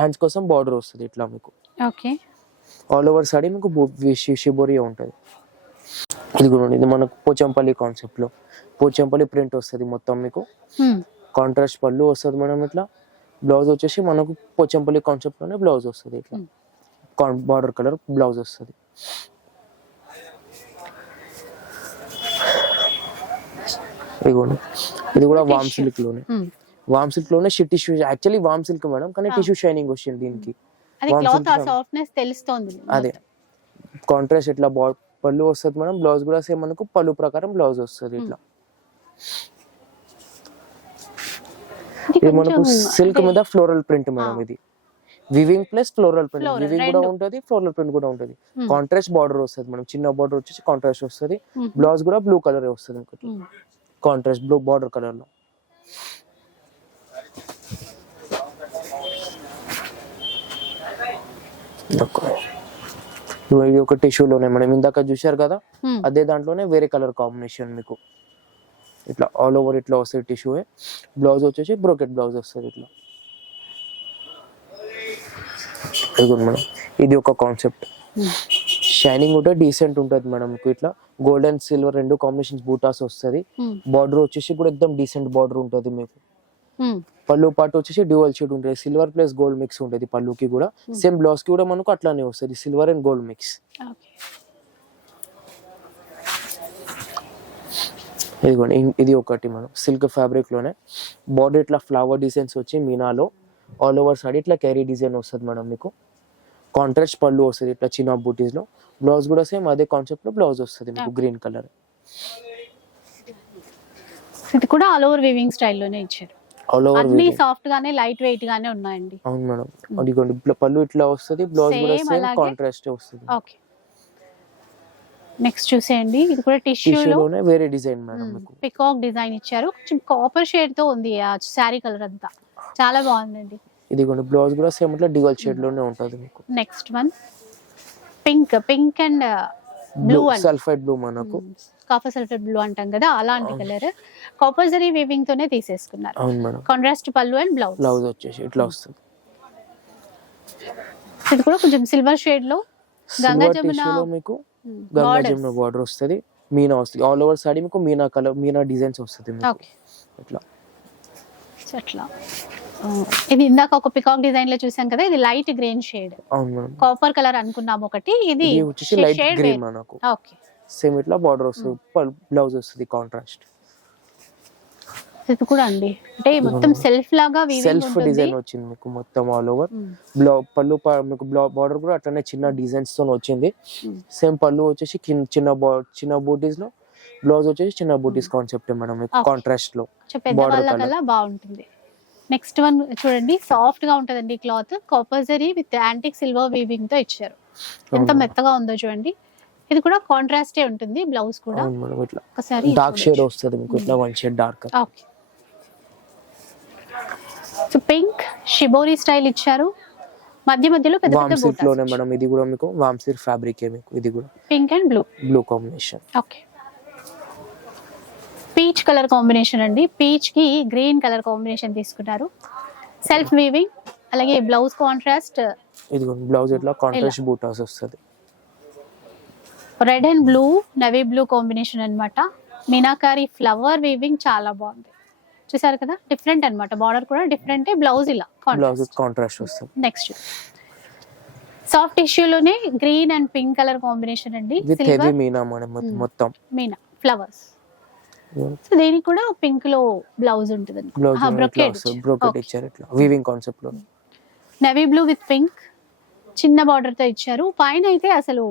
హ్యాండ్స్ కోసం బార్డర్ వస్తుంది ఇట్లా మీకు. ఓకే. ఆల్ ఓవర్ సారీ మీకు షిబోరియా ఉంటుంది. ఇది కూడా ఇది మనకు పోచంపల్లి కాన్సెప్ట్ లో పోచంపల్లి ప్రింట్ వస్తుంది మొత్తం మీకు. కాంట్రాస్ట్ పళ్ళు వస్తుంది మేడం ఇట్లా. బ్లౌజ్ వచ్చేసి మనకు పోచంపల్లి కాన్సెప్ట్ లోనే బ్లౌజ్ వస్తుంది ఇట్లా, బార్డర్ కలర్ బ్లౌజ్ వస్తుంది. ఇది కూడా వామ్ సిల్క్ లోనే, వామ్ సిల్క్ లోనే టిష్యూ, యాక్చువల్లీ వామ్ సిల్క్ మేడం కానీ టిష్యూ షైనింగ్ వచ్చింది దీనికి. అదే కాంట్రాస్ట్ ఇట్లా పళ్ళు వస్తుంది మేడం. బ్లౌజ్ కూడా సేమ్ మనకు పళ్ళు ప్రకారం బ్లౌజ్ వస్తుంది ఇట్లా. ఇది మనకు సిల్క్ మీద ఫ్లోరల్ ప్రింట్ మేడం, ఇది weaving plus floral print. Weaving కూడా ఉంటది, ఫ్లోరల్ ప్రింట్ కూడా ఉంటది. కాంట్రాస్ట్ బార్డర్ వస్తుంది మేడం, చిన్న బార్డర్ వచ్చేసి కాంట్రాస్ట్ వస్తుంది. బ్లౌజ్ కూడా బ్లూ కలర్ వస్తుంది, కాంట్రాస్ట్ బ్లూ బార్డర్ కలర్ లో. ఇది ఒక టిష్యూలోనే మనం ఇందాక చూశారు కదా, అదే దాంట్లోనే వేరే కలర్ కాంబినేషన్ మీకు ఇట్లా ఆల్ ఓవర్ ఇట్లా వస్తుంది టిష్యూ. బ్లౌజ్ వచ్చేసి బ్రోకెట్ బ్లౌజ్ వస్తుంది ఇట్లా. మేడం ఇది ఒక కాన్సెప్ట్. షైనింగ్ కూడా డీసెంట్ ఉంటుంది మేడం మీకు. ఇట్లా గోల్డ్ అండ్ సిల్వర్ రెండు కాంబినేషన్స్ బూటాస్ వస్తుంది. బార్డర్ వచ్చేసి కూడా ఎక్దమ్ డీసెంట్ బార్డర్ ఉంటుంది మీకు. పళ్ళు పాటు వచ్చేసి డ్యూయల్ షేడ్ ఉంటుంది, సిల్వర్ ప్లస్ గోల్డ్ మిక్స్ ఉంటుంది పళ్ళుకి కూడా. సేమ్ బ్లౌజ్ కి కూడా మనకు అట్లానే వస్తుంది, సిల్వర్ అండ్ గోల్డ్ మిక్స్. ఇదిగోండి ఇది ఒకటి మనం సిల్క్ ఫ్యాబ్రిక్ లోనే బార్డర్ ఇట్లా ఫ్లవర్ డిజైన్స్ వచ్చి మీనాలో ఆల్ ఓవర్ సారీ ఇట్లా క్యారీ డిజైన్ వస్తుంది మేడం మీకు. కాంట్రాస్ట్ పళ్ళు వస్తుంది ఇట్లా చిన్న బూటీస్ లో. బ్లౌజ్ కూడా సేమ్ అదే కాన్సెప్ట్ లో బ్లౌజ్ వస్తుంది మీకు, గ్రీన్ కలర్. ఇది కూడా ఆల్ ఓవర్ వీవింగ్ స్టైల్ లోనే ఇచ్చారు. ఆల్ ఓవర్ అన్ని సాఫ్ట్ గానే లైట్ వెయిట్ గానే ఉన్నాయండి. అవును మేడం. అదిగోండి పళ్ళు ఇట్లా వస్తుంది, బ్లౌజ్ కూడా సేమ్ కాంట్రాస్ట్ వస్తుంది. ఓకే. నెక్స్ట్ చూసేయండి, ఇది కూడా టిష్యూలోనే వేరే డిజైన్ మేడం మీకు. పికాక్ డిజైన్ ఇచ్చారు, కొంచెం కాపర్ షేడ్ తో ఉంది ఆ సారీ కలర్ అంతా, చాలా బాగుందండి. ఇది కూడా బ్లౌజ్ కూడా సేమ్ ఇట్లా డ్యూయల్ షేడ్ లోనే ఉంటుంది మీకు. Next one pink and blue and sulphide blue మనకు. కాపర్ సల్ఫేట్ బ్లూ అంటాం కదా, అలాంటి కలర్ కాపర్ జరీ వీవింగ్ తోనే తీసేసుకున్నారు. అవును మేడం. కాంట్రాస్ట్ పళ్ళు అండ్ బ్లౌజ్ వచ్చేసి ఇట్లా వస్తుంది. ఇది కూడా కొంచెం సిల్వర్ షేడ్ లో గంగా జమున మీకు, గంగా జమున బార్డర్ వస్తుంది, మీనా వస్తుంది. ఆల్ ఓవర్ సారీ మీకు మీనా కలర్, మీనా డిజైన్స్ వస్తుంది మీకు ఇట్లా. అట్లా ఇది ఇందాక ఒక పికాక్ డిజైన్ లో చూసాం కదా, ఇది లైట్ గ్రీన్ షేడ్. అవును మేడం. కాపర్ కలర్ అనుకున్నాం ఒకటి, ఇది వచ్చేసి లైట్ గ్రీన్ మనకు. ఓకే. సేమ్ ఇట్లా బార్డర్ వస్తుంది, బ్లౌజ్ వస్తుంది కాంట్రాస్ట్. ఇది కూడా అండి అంటే మొత్తం సెల్ఫ్ లాగా సెల్ఫ్ డిజైన్ వచ్చింది మీకు మొత్తం ఆల్ ఓవర్. పళ్ళు మీకు బార్డర్ కూడా అట్లనే చిన్న డిజైన్స్ తో వచ్చింది. సేమ్ పళ్ళు వచ్చేసి చిన్న బూటీస్ లో, బ్లౌజ్ వచ్చేసి చిన్న బూటీస్ కాన్సెప్ట్ మేడం మీకు, కాంట్రాస్ట్ లో బార్డర్ కలర్ బాగుంటుంది. నెక్స్ట్ వన్ చూడండి, సాఫ్ట్ గా ఉంటదండి cloth, copper zari with antique silver weaving తో ఇచ్చారు. ఎంత మెత్తగా ఉందో చూడండి. ఇది కూడా కాంట్రాస్టే ఉంటుంది, బ్లౌజ్ కూడా ఒకసారి డార్క్ షేడ్ వస్తుంది మీకు ఇట్లా, one shade dark. Okay. So pink shibori style ఇచ్చారు, మధ్య మధ్యలో పెద్ద పెద్ద బూటాస్ లోనే మేడం. ఇది కూడా మీకు వామ్ సిల్క్ ఫ్యాబ్రిక్ మీకు. ఇది కూడా pink and blue combination. Okay. Peach colour combination అండి, పీచ్ కి గ్రీన్ కలర్ కాంబినేషన్ తీసుకున్నారు. సెల్ఫ్ వీవింగ్, అలాగే బ్లౌజ్ కాంట్రాస్ట్. ఇది బ్లౌజ్ ఇట్లా కాంట్రాస్ట్ బూటాస్ వస్తుంది. Red and blue, navy blue combination అన్నమాట. మీనాకారి ఫ్లవర్ వీవింగ్ చాలా బాగుంది, చూసారు కదా, డిఫరెంట్ అన్నమాట. బార్డర్ కూడా డిఫరెంట్, బ్లౌజ్ ఇలా కాంట్రాస్ట్ వస్తుంది. నెక్స్ట్ సాఫ్ట్ టిష్యూలోనే green and pink colour combination అండి, విత్ హెవీ మీనా మొత్తం మీనా ఫ్లవర్స్. సో దీనికి కూడా పింక్ లో బ్లౌజ్ ఉంటుంది, బ్రోకెట్ ఇచ్చారు ఇట్లా వీవింగ్ కాన్సెప్ట్ లో. నవీ బ్లూ విత్ పింక్ చిన్న బార్డర్ తో ఇచ్చారు. పైన అయితే అసలు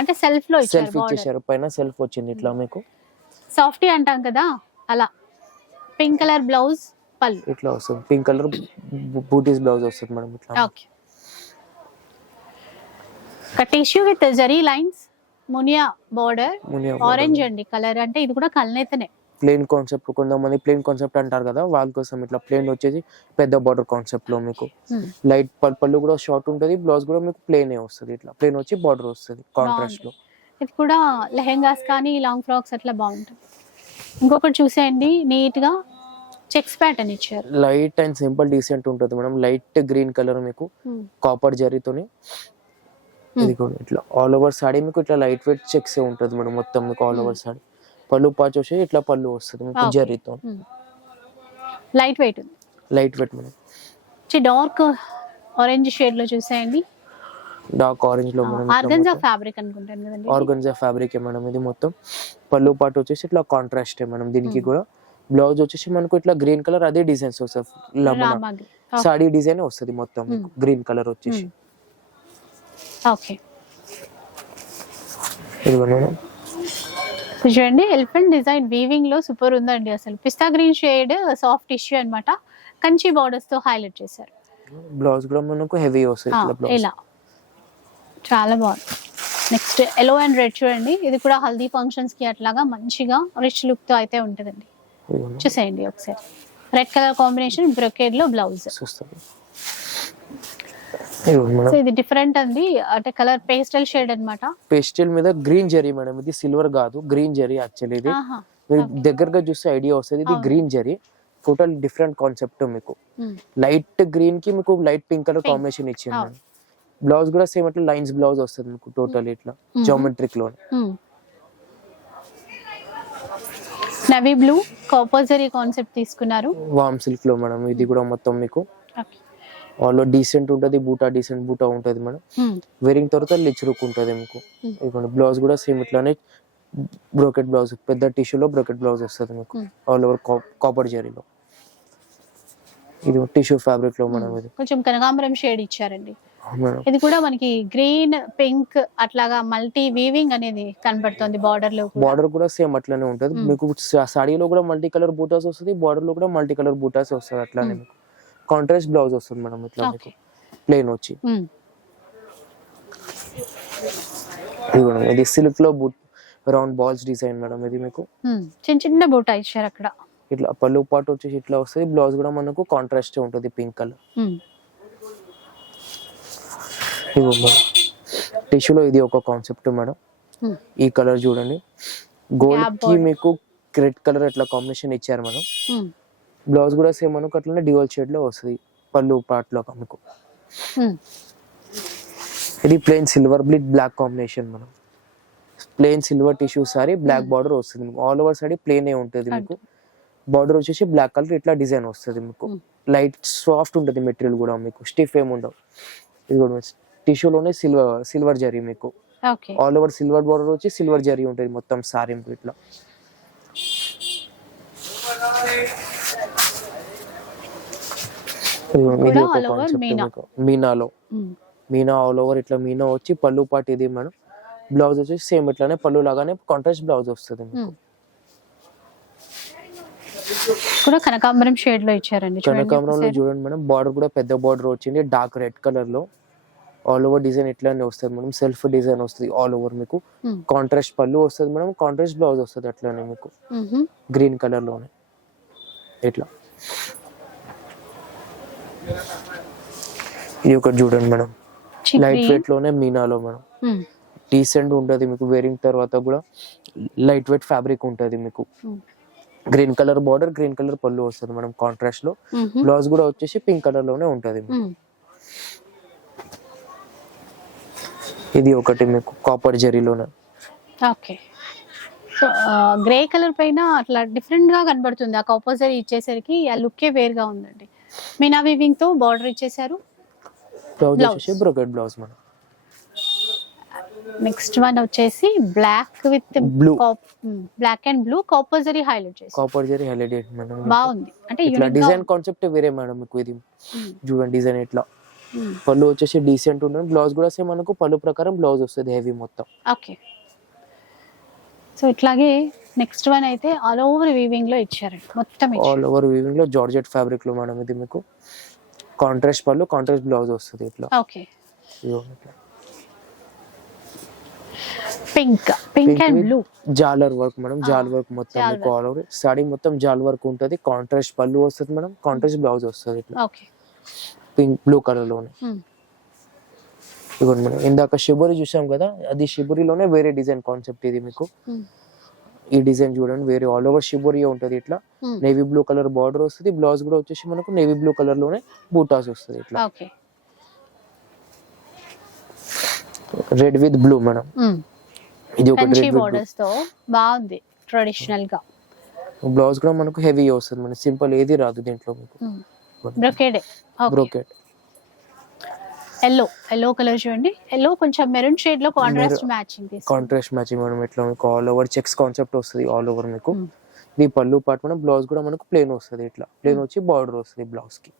అంటే సెల్ఫ్ లో ఇచ్చారు, పైన సెల్ఫ్ వచ్చింది ఇట్లా మీకు. సాఫ్టీ అంటాం కదా అలా. పింక్ కలర్ బ్లౌజ్, పళ్ళు ఇట్లా వస్తుంది. పింక్ కలర్ బూటీస్ బ్లౌజ్ వస్తుంది మేడం ఇట్లా. Okay. Tissue with zari lines, Muniya border, orange అండి కలర్. అంటే ఇది కూడా కల్నేతనే ప్లేన్ కాన్సెప్ట్. కొంతమంది ప్లేన్ కాన్సెప్ట్ అంటారు కదా, వాళ్ళ కోసం ఇట్లా ప్లేన్ వచ్చేసి పెద్ద బార్డర్ కాన్సెప్ట్ లో మీకు. లైట్ పళ్ళు కూడా షార్ట్ ఉంటుంది, బ్లౌజ్ కూడా మీకు ప్లేన్ వస్తుంది ఇట్లా. ప్లేన్ వచ్చి బార్డర్ వస్తుంది కాంట్రాస్ట్ లో. ఇది కూడా లెహెంగాస్ కానీ లాంగ్ ఫ్రాక్స్ అట్లా బాగుంటుంది. ఇంకొకటి చూసేయండి, నీట్ గా చెక్స్ ప్యాటర్న్ ఇచ్చారు. లైట్ అండ్ సింపుల్ డీసెంట్ ఉంటుంది మేడం. లైట్ గ్రీన్ కలర్ మీకు కాపర్ జరీతోని. ఇది కూడా ఇట్లా ఆల్ ఓవర్ సాడీ మీకు ఇట్లా లైట్ వెయిట్ చెక్స్ ఉంటుంది మేడం మొత్తం మీకు ఆల్ ఓవర్ సాడీ. పళ్ళు పాచ్ వచ్చి ఇట్లా పళ్ళు వస్తుంది మీకు జరీతో. లైట్ వెయిట్ ఉంది. Light weight madam. Dark orange shade లో చూసేయండి. డార్క్ ఆరెంజ్ లో మేడం. ఆర్గన్జా ఫ్యాబ్రిక్ అనుకుంటాను కదండి. ఆర్గన్జా ఫ్యాబ్రిక్ మేడం ఇది మొత్తం. పళ్ళు పాటు వచ్చేసి ఇట్లా కాంట్రాస్ట్ మేడం. దీనికి కూడా బ్లౌజ్ వచ్చేసి మనకు ఇట్లా గ్రీన్ కలర్ అదే డిజైన్స్ వస్తుంది. సాడీ డిజైన్ వస్తుంది మొత్తం గ్రీన్ కలర్ వచ్చేసి. ఓకే, చూడండి ఎలిఫెంట్ డిజైన్ వీవింగ్ లో సూపర్ ఉందండి. అసలు పిస్తా గ్రీన్ షేడ్ సాఫ్ట్ టిష్యూ అన్నమాట. కంచి బోర్డర్స్ తో హైలైట్ చేశారు. బ్లౌజ్ కూడా మనకు హెవీ వస్తుంది ఇలా చాలా బాగుంది. నెక్స్ట్ ఎల్లో అండ్ రెడ్ చూడండి. ఇది కూడా హల్దీ ఫంక్షన్స్ కి అట్లాగా మంచిగా రిచ్ లుక్ తో అయితే ఉంటుందండి. చూసేయండి ఒకసారి. రెడ్ కలర్ కాంబినేషన్ బ్రొకేడ్ లో బ్లౌజ్. ఇది డిఫరెంట్ అండి, అంటే కలర్ పేస్టల్ షేడ్ అన్నమాట. పేస్టల్ మీద గ్రీన్ జరీ మేడం. ఇది సిల్వర్ కాదు, గ్రీన్ జరీ యాక్చువల్లీ. ఇది మీరు దగ్గరగా చూస్తే ఐడియా వస్తుంది. ఇది green zari. Total different concept మీకు. లైట్ గ్రీన్ కి మీకు లైట్ పింక్ కలర్ కాంబినేషన్ ఇచ్చింది. బ్లౌజ్ కూడా సేమ్ అట్లా లైన్స్ బ్లౌజ్ వస్తుంది మీకు టోటల్ ఇట్లా జామెట్రిక్ లో. Navy blue copper zari concept తీసుకున్నారు. వామ్ సిల్క్ లో మేడం. ఇది కూడా మొత్తం మీకు ఆల్ డీసెంట్ ఉంటది. బూటా డీసెంట్ బూటా ఉంటది మేడం. వేరింగ్ తర్వాత లిచ్ లుక్ ఉంటది మీకు. బ్లౌజ్ కూడా సేమ్ ఇట్లానే బ్రోకెట్ బ్లౌజ్, పెద్ద టిష్యూలో బ్రోకెట్ బ్లౌజ్ వస్తుంది మీకు ఆల్ ఓవర్ కాపర్ జరీలో. ఇది టిష్యూ ఫ్యాబ్రిక్ లో మనం. ఇది కొంచెం కనకాంబరం షేడ్ ఇచ్చారండి. ఇది కూడా మనకి గ్రీన్ పింక్ అట్లాగా మల్టీ వీవింగ్ అనేది కనబడుతుంది. బార్డర్ లో బార్డర్ కూడా సేమ్ అట్లానే ఉంటది మీకు. సాడీలో కూడా మల్టీ కలర్ బూటాస్ వస్తుంది, బార్డర్ లో కూడా మల్టీ కలర్ బూటాస్ వస్తుంది అట్లానే మీకు. కాంట్రాస్ట్ బ్లౌజ్ వస్తుంది మేడం ఇట్లా మీకు ప్లెయిన్ వచ్చి. ఇది సిల్క్ లో రౌండ్ బాల్స్ డిజైన్ మేడం. ఇది మీకు చిన్న చిన్న బూటా ఇచ్చారు అక్కడ. ఇట్లా పళ్ళు పాటు వచ్చేసి ఇట్లా వస్తుంది. బ్లౌజ్ కూడా మనకు కాంట్రాస్ట్ ఉంటుంది పింక్ కలర్. టిష్యూలో ఇది ఒక కాన్సెప్ట్ మేడం. ఈ కలర్ చూడండి. గోల్డ్ కి మీకు రెడ్ కలర్ ఇట్లా కాంబినేషన్ ఇచ్చారు మేడం. బ్లౌజ్ కూడా సేమ్ మనకు అట్లనే డ్యూయల్ షేడ్ లో వస్తుంది పళ్ళు పార్ట్ లో మీకు. ఇది plain silver bleed black combination మనం. Plain silver tissue sari, black border వస్తుంది మీకు. ఆల్ ఓవర్ సారీ ప్లెయిన్ ఏ ఉంటుంది మీకు. బార్డర్ వచ్చేసి బ్లాక్ కలర్ ఇట్లా డిజైన్ వస్తుంది మీకు. లైట్ సాఫ్ట్ ఉంటుంది మెటీరియల్ కూడా మీకు. స్టిఫ్ ఏమి ఉండవు. ఇది కూడా టిష్యూలోనే సిల్వర్ జరీ మీకు. ఆల్ ఓవర్ సిల్వర్ బార్డర్ వచ్చి సిల్వర్ జరీ ఉంటుంది మొత్తం సారీ ఇట్లా. ఇది ఒక కాన్సెప్ట్ మీనాలో. మీనా ఆల్ ఓవర్ ఇట్లా మీనా వచ్చి పళ్ళు పాటు ఇది మేడం. బ్లౌజ్ వచ్చేసి సేమ్ ఇట్లానే పళ్ళు లాగానే కాంట్రాస్ట్ బ్లౌజ్ వస్తుంది మీకు. కూడా కనకాంబరం షేడ్ లో ఇచ్చారండి. కనకాంబరంలో చూడండి మేడం. బార్డర్ కూడా పెద్ద బార్డర్ వచ్చింది డార్క్ రెడ్ కలర్ లో. ఆల్ ఓవర్ డిజైన్ ఇట్లానే వస్తుంది మేడం. సెల్ఫ్ డిజైన్ వస్తుంది ఆల్ ఓవర్ మీకు. కాంట్రాస్ట్ పళ్ళు వస్తుంది మేడం. కాంట్రాస్ట్ బ్లౌజ్ వస్తుంది అట్లానే మీకు గ్రీన్ కలర్ లోనే ఇట్లా. ఇది ఒకటి చూడండి మేడం. లైట్ వెయిట్ లోనే మీనాలో మేడం. డీసెంట్ ఉంటది మీకు. వేరింగ్ తర్వాత కూడా లైట్ వెయిట్ ఫ్యాబ్రిక్ ఉంటది మీకు. Green colour border, green colour పళ్ళు వస్తుంది మేడం కాంట్రాస్ట్ లో. బ్లౌజ్ కూడా వచ్చేసి పింక్ కలర్ లోనే ఉంటది. ఇది ఒకటి మీకు కాపర్ జరీలోనే. ఓకే, సో గ్రే కలర్ పైన అట్లా డిఫరెంట్ గా కనబడుతుంది. ఆ కాపర్ జరీ ఇచ్చేసరికి ఆ లుక్కే వేరుగా ఉందండి. మీనా వీవింగ్ తో బార్డర్ ఇచ్చేసారు. బ్లౌజ్ వచ్చేసి brocade blouse madam. Next one వచ్చేసి black with blue, black and blue copper zari highlight చేసి. Copper zari highlight madam. బాగుంది. అంటే ఇట్లా డిజైన్ కాన్సెప్ట్ వేరే మేడం మీకు. ఇది చూడండి డిజైన్ ఇట్లా. పళ్ళు వచ్చేసి డీసెంట్ ఉంటుంది. బ్లౌజ్ కూడా సేమ్ మనకు పళ్ళు ప్రకారం బ్లౌజ్ వస్తుంది హెవీ మొత్తం. ఓకే, సో ఇట్లాగే నెక్స్ట్ వన్ అయితే ఆల్ ఓవర్ వీవింగ్ లో ఇచ్చారు మొత్తం. ఆల్ ఓవర్ వీవింగ్ లో జార్జెట్ ఫ్యాబ్రిక్ లో మేడం. ఇది మీకు కాంట్రాస్ట్ పళ్ళు, కాంట్రాస్ట్ బ్లౌజ్ వస్తుంది ఇట్లా. ఓకే, పింక్ అండ్ బ్లూ జాలర్ వర్క్ మేడం. జాల్ వర్క్ మొత్తం మీకు ఆల్ ఓవర్ సారీ మొత్తం జాల్ వర్క్ ఉంటది. కాంట్రాస్ట్ పళ్ళు వస్తుంది మేడం. కాంట్రాస్ట్ బ్లౌజ్ వస్తుంది ఇట్లా. ఓకే, పింక్ బ్లూ కలర్ లోనే. ఇదిగోండి మేడం, ఇందాక షిబోరి చూసాం కదా, అది షిబోరిలోనే వేరే డిజైన్ కాన్సెప్ట్ ఇది మీకు. ఈ డిజైన్ చూడండి, వేరే ఆల్ ఓవర్ షిబోరియా ఉంటది. ఇట్లా నేవీ బ్లూ కలర్ బార్డర్ వస్తుంది. బ్లౌజ్ కూడా వచ్చేసి మనకు నేవీ బ్లూ కలర్ లోనే బూటాస్ వస్తుంది. ఇట్లా రెడ్ విత్ బ్లూ మేడం. ఇది ఒక రెడ్ బోర్డర్స్ తో బాగుంది ట్రెడిషనల్ గా. బ్లౌజ్ కూడా మనకు హెవీ వస్తుంది, మన సింపుల్ ఏది రాదు దీంట్లో మీకు. బ్రోకేడ్. బ్రోకేడ్ ఎల్లో కలర్ చూడండి. ఎల్లో కొంచెం మెరూన్ షేడ్ లో కాంట్రాస్ట్ మ్యాచింగ్ మేడం. ఇట్లా మీకు ఆల్ ఓవర్ చెక్స్ కాన్సెప్ట్ వస్తుంది ఆల్ ఓవర్ మీకు. ఇది పళ్ళు పార్ట్ మేడం. బ్లౌజ్ కూడా మనకు ప్లేన్ వస్తుంది. ఇట్లా ప్లేన్ వచ్చి బార్డర్ వస్తుంది బ్లౌజ్ కి.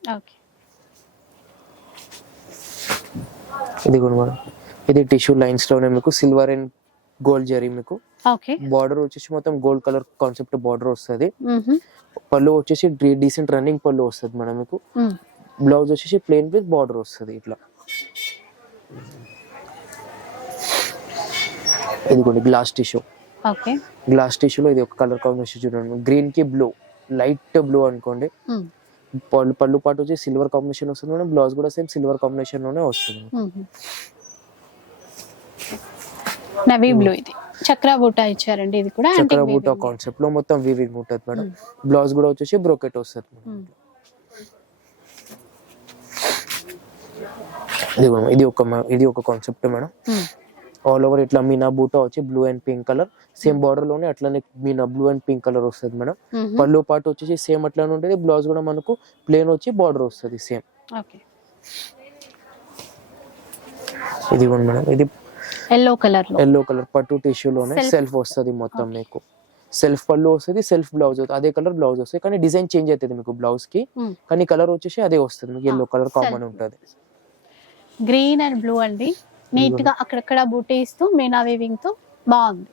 ఇది కూడా మేడం, ఇది టిష్యూ లైన్స్ లోనే మీకు సిల్వర్ అండ్ గోల్డ్ జరీ మీకు. బార్డర్ వచ్చేసి మొత్తం గోల్డ్ కలర్ కాన్సెప్ట్ బార్డర్ వస్తుంది. పళ్ళు వచ్చేసి డీసెంట్ రన్నింగ్ పళ్ళు వస్తుంది మేడం మీకు. బ్లౌజ్ వచ్చేసి ప్లేన్ విత్ బార్డర్ వస్తుంది. ఇట్లా ఇది కూడా గ్లాస్ టిష్యూ. గ్లాస్ టిష్యూలో ఇది ఒక కలర్ కాంబినేషన్ చూడండి, గ్రీన్ కి బ్లూ, లైట్ బ్లూ అనుకోండి. పళ్ళు పాటు వచ్చి సిల్వర్ కాంబినేషన్ వస్తుంది మేడం. బ్లౌజ్ కూడా సేమ్ సిల్వర్ కాంబినేషన్ లోనే వస్తుంది. Navy blue. ఇది చక్ర బూటా ఇచ్చారండి. ఇది కూడా చక్ర బూటా కాన్సెప్ట్ లో మొత్తం వీవింగ్ ఉంటుంది మేడం. బ్లౌజ్ కూడా వచ్చేసి బ్రోకెట్ వస్తుంది. ఇది ఒక కాన్సెప్ట్ మేడం. ఆల్ ఓవర్ ఇట్లా మీనా బూటా వచ్చి blue and pink colour, same border లోనే అట్లానే Meena blue and pink colour వస్తుంది మేడం. పళ్ళు పాటు వచ్చేసి సేమ్ అట్లానే ఉంటుంది. బ్లౌజ్ కూడా మనకు ప్లేన్ వచ్చి బార్డర్ వస్తుంది సేమ్. ఇది కూడా మేడం, ఇది ఎల్లో కలర్ పట్టు టిష్యూ లోనే సెల్ఫ్ వస్తుంది మొత్తం మీకు. సెల్ఫ్ పళ్ళు వస్తుంది, సెల్ఫ్ బ్లౌజ్ అవుతుంది. అదే కలర్ బ్లౌజ్ వస్తుంది, కానీ డిజైన్ చేంజ్ అవుతుంది మీకు బ్లౌజ్ కి. కానీ కలర్ వచ్చేసి అదే వస్తుంది మీకు. ఎల్లో కలర్ కామన్ ఉంటుంది. గ్రీన్ అండ్ బ్లూ అండి. నీట్ గా అక్కడక్కడ బూటీ ఇస్తూ మీనా వీవింగ్ తో బాగుంది.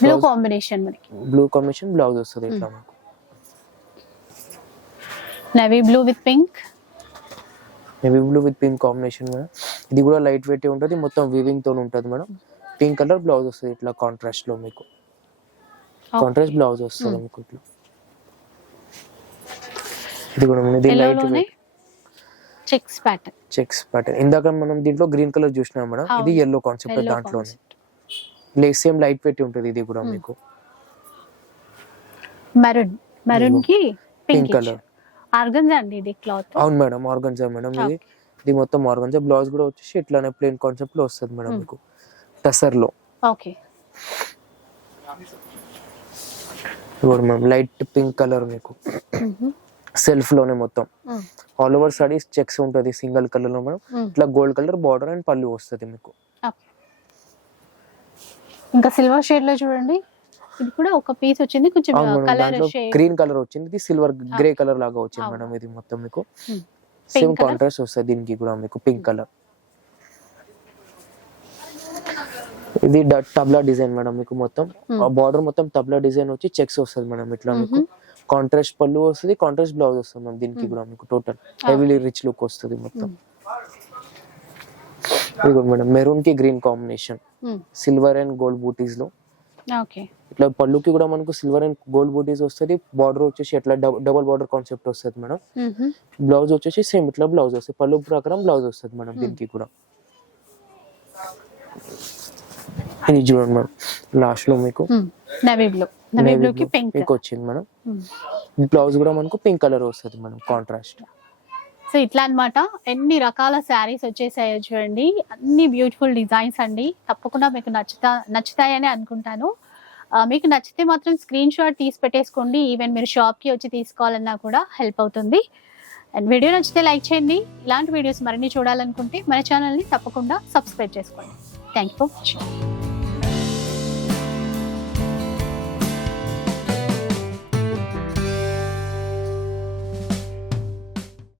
బ్లూ కాంబినేషన్ మనకి. బ్లూ కాంబినేషన్ బ్లౌజ్ వస్తుంది ఇట్లా మనకు. Navy blue with pink. Navy blue with pink combination madam. ఇది కూడా లైట్ వెయిట్ ఉంటుంది, మొత్తం వీవింగ్ తో ఉంటుంది మేడం. పింక్ కలర్ బ్లౌజ్ వస్తుంది ఇట్లా కాంట్రాస్ట్ లో మీకు. కాంట్రాస్ట్ బ్లౌజ్ వస్తుంది మీకు ఇట్లా. ఇది కూడా ఇది లైట్ వెయిట్ చెక్స్ ప్యాటర్న్. ఇందాక మనం దీంట్లో గ్రీన్ కలర్ చూసినాం మేడం. ఇది yellow కాన్సెప్ట్ దాంట్లోనే. సేమ్ లైట్ వెయిట్ ఉంటుంది ఇది కూడా మీకు. మెరూన్ కి పింక్ కలర్. ఆర్గంజా అండి ఇది క్లాత్. అవును మేడం, ఆర్గంజా మేడం. ఇది మొత్తం ఆర్గంజా. బ్లౌజ్ కూడా వచ్చేసి ఇట్లానే ప్లేన్ కాన్సెప్ట్ లో వస్తుంది మేడం మీకు. టసర్ లో లైట్ పింక్ కలర్ మీకు. సెల్ఫ్ లోనే మొత్తం ఆల్ ఓవర్ సారీస్ చెక్స్ ఉంటది సింగిల్ కలర్ లో మేడం. ఇట్లా గోల్డ్ కలర్ బార్డర్ అండ్ పళ్ళు వస్తుంది మీకు. ఇంకా సిల్వర్ షేడ్ లో చూడండి, ఇది కూడా ఒక పీస్ వచ్చింది, కొంచెం కలర్ షేడ్ గ్రీన్ కలర్ వచ్చింది. ఇది సిల్వర్ గ్రే కలర్ లాగా వచ్చింది మేడం. ఇది మొత్తం మీకు సేమ్ కాంట్రాస్ట్ వస్తుంది దీనికి కూడా మీకు. Pink colour. ఇది తబ్లా డిజైన్ మేడం మీకు. మొత్తం బార్డర్ మొత్తం తబ్లా డిజైన్ వచ్చి చెక్స్ వస్తుంది మేడం ఇట్లా మీకు. కాంట్రాస్ట్ పళ్ళు వస్తుంది, కాంట్రాస్ట్ బ్లౌజ్ వస్తుంది మేడం దీనికి కూడా మీకు. టోటల్ హెవీలీ రిచ్ లుక్ వస్తుంది మొత్తం. ఇది కూడా మేడం మెరూన్ కి green combination, silver and gold బూటీస్ లో. ఇట్లా పళ్ళుకి కూడా మనకు సిల్వర్ అండ్ గోల్డ్ బూటీస్ వస్తుంది. బార్డర్ వచ్చేసి ఇట్లా డబుల్ బార్డర్ కాన్సెప్ట్ వస్తుంది మేడం. బ్లౌజ్ వచ్చేసి సేమ్ ఇట్లా బ్లౌజ్ వస్తుంది. పళ్ళు ప్రకారం బ్లౌజ్ వస్తుంది మేడం దీనికి కూడా. ఇది చూడండి మేడం, లాస్ట్ లో మీకు నేవీ బ్లూ కి పింక్ వచ్చింది మేడం. బ్లౌజ్ కూడా మనకు పింక్ కలర్ వస్తుంది మేడం కాంట్రాస్ట్. సో ఇట్లా అన్నమాట. ఎన్ని రకాల శారీస్ వచ్చేసాయో చూడండి, అన్ని బ్యూటిఫుల్ డిజైన్స్ అండి. తప్పకుండా మీకు నచ్చుతాయని అనుకుంటాను. మీకు నచ్చితే మాత్రం స్క్రీన్ షాట్ తీసి పెట్టేసుకోండి. ఈవెన్ మీరు షాప్కి వచ్చి తీసుకోవాలన్నా కూడా హెల్ప్ అవుతుంది. అండ్ వీడియో నచ్చితే లైక్ చేయండి. ఇలాంటి వీడియోస్ మరిన్ని చూడాలనుకుంటే మన ఛానల్ని తప్పకుండా సబ్స్క్రైబ్ చేసుకోండి. Thank you for watching.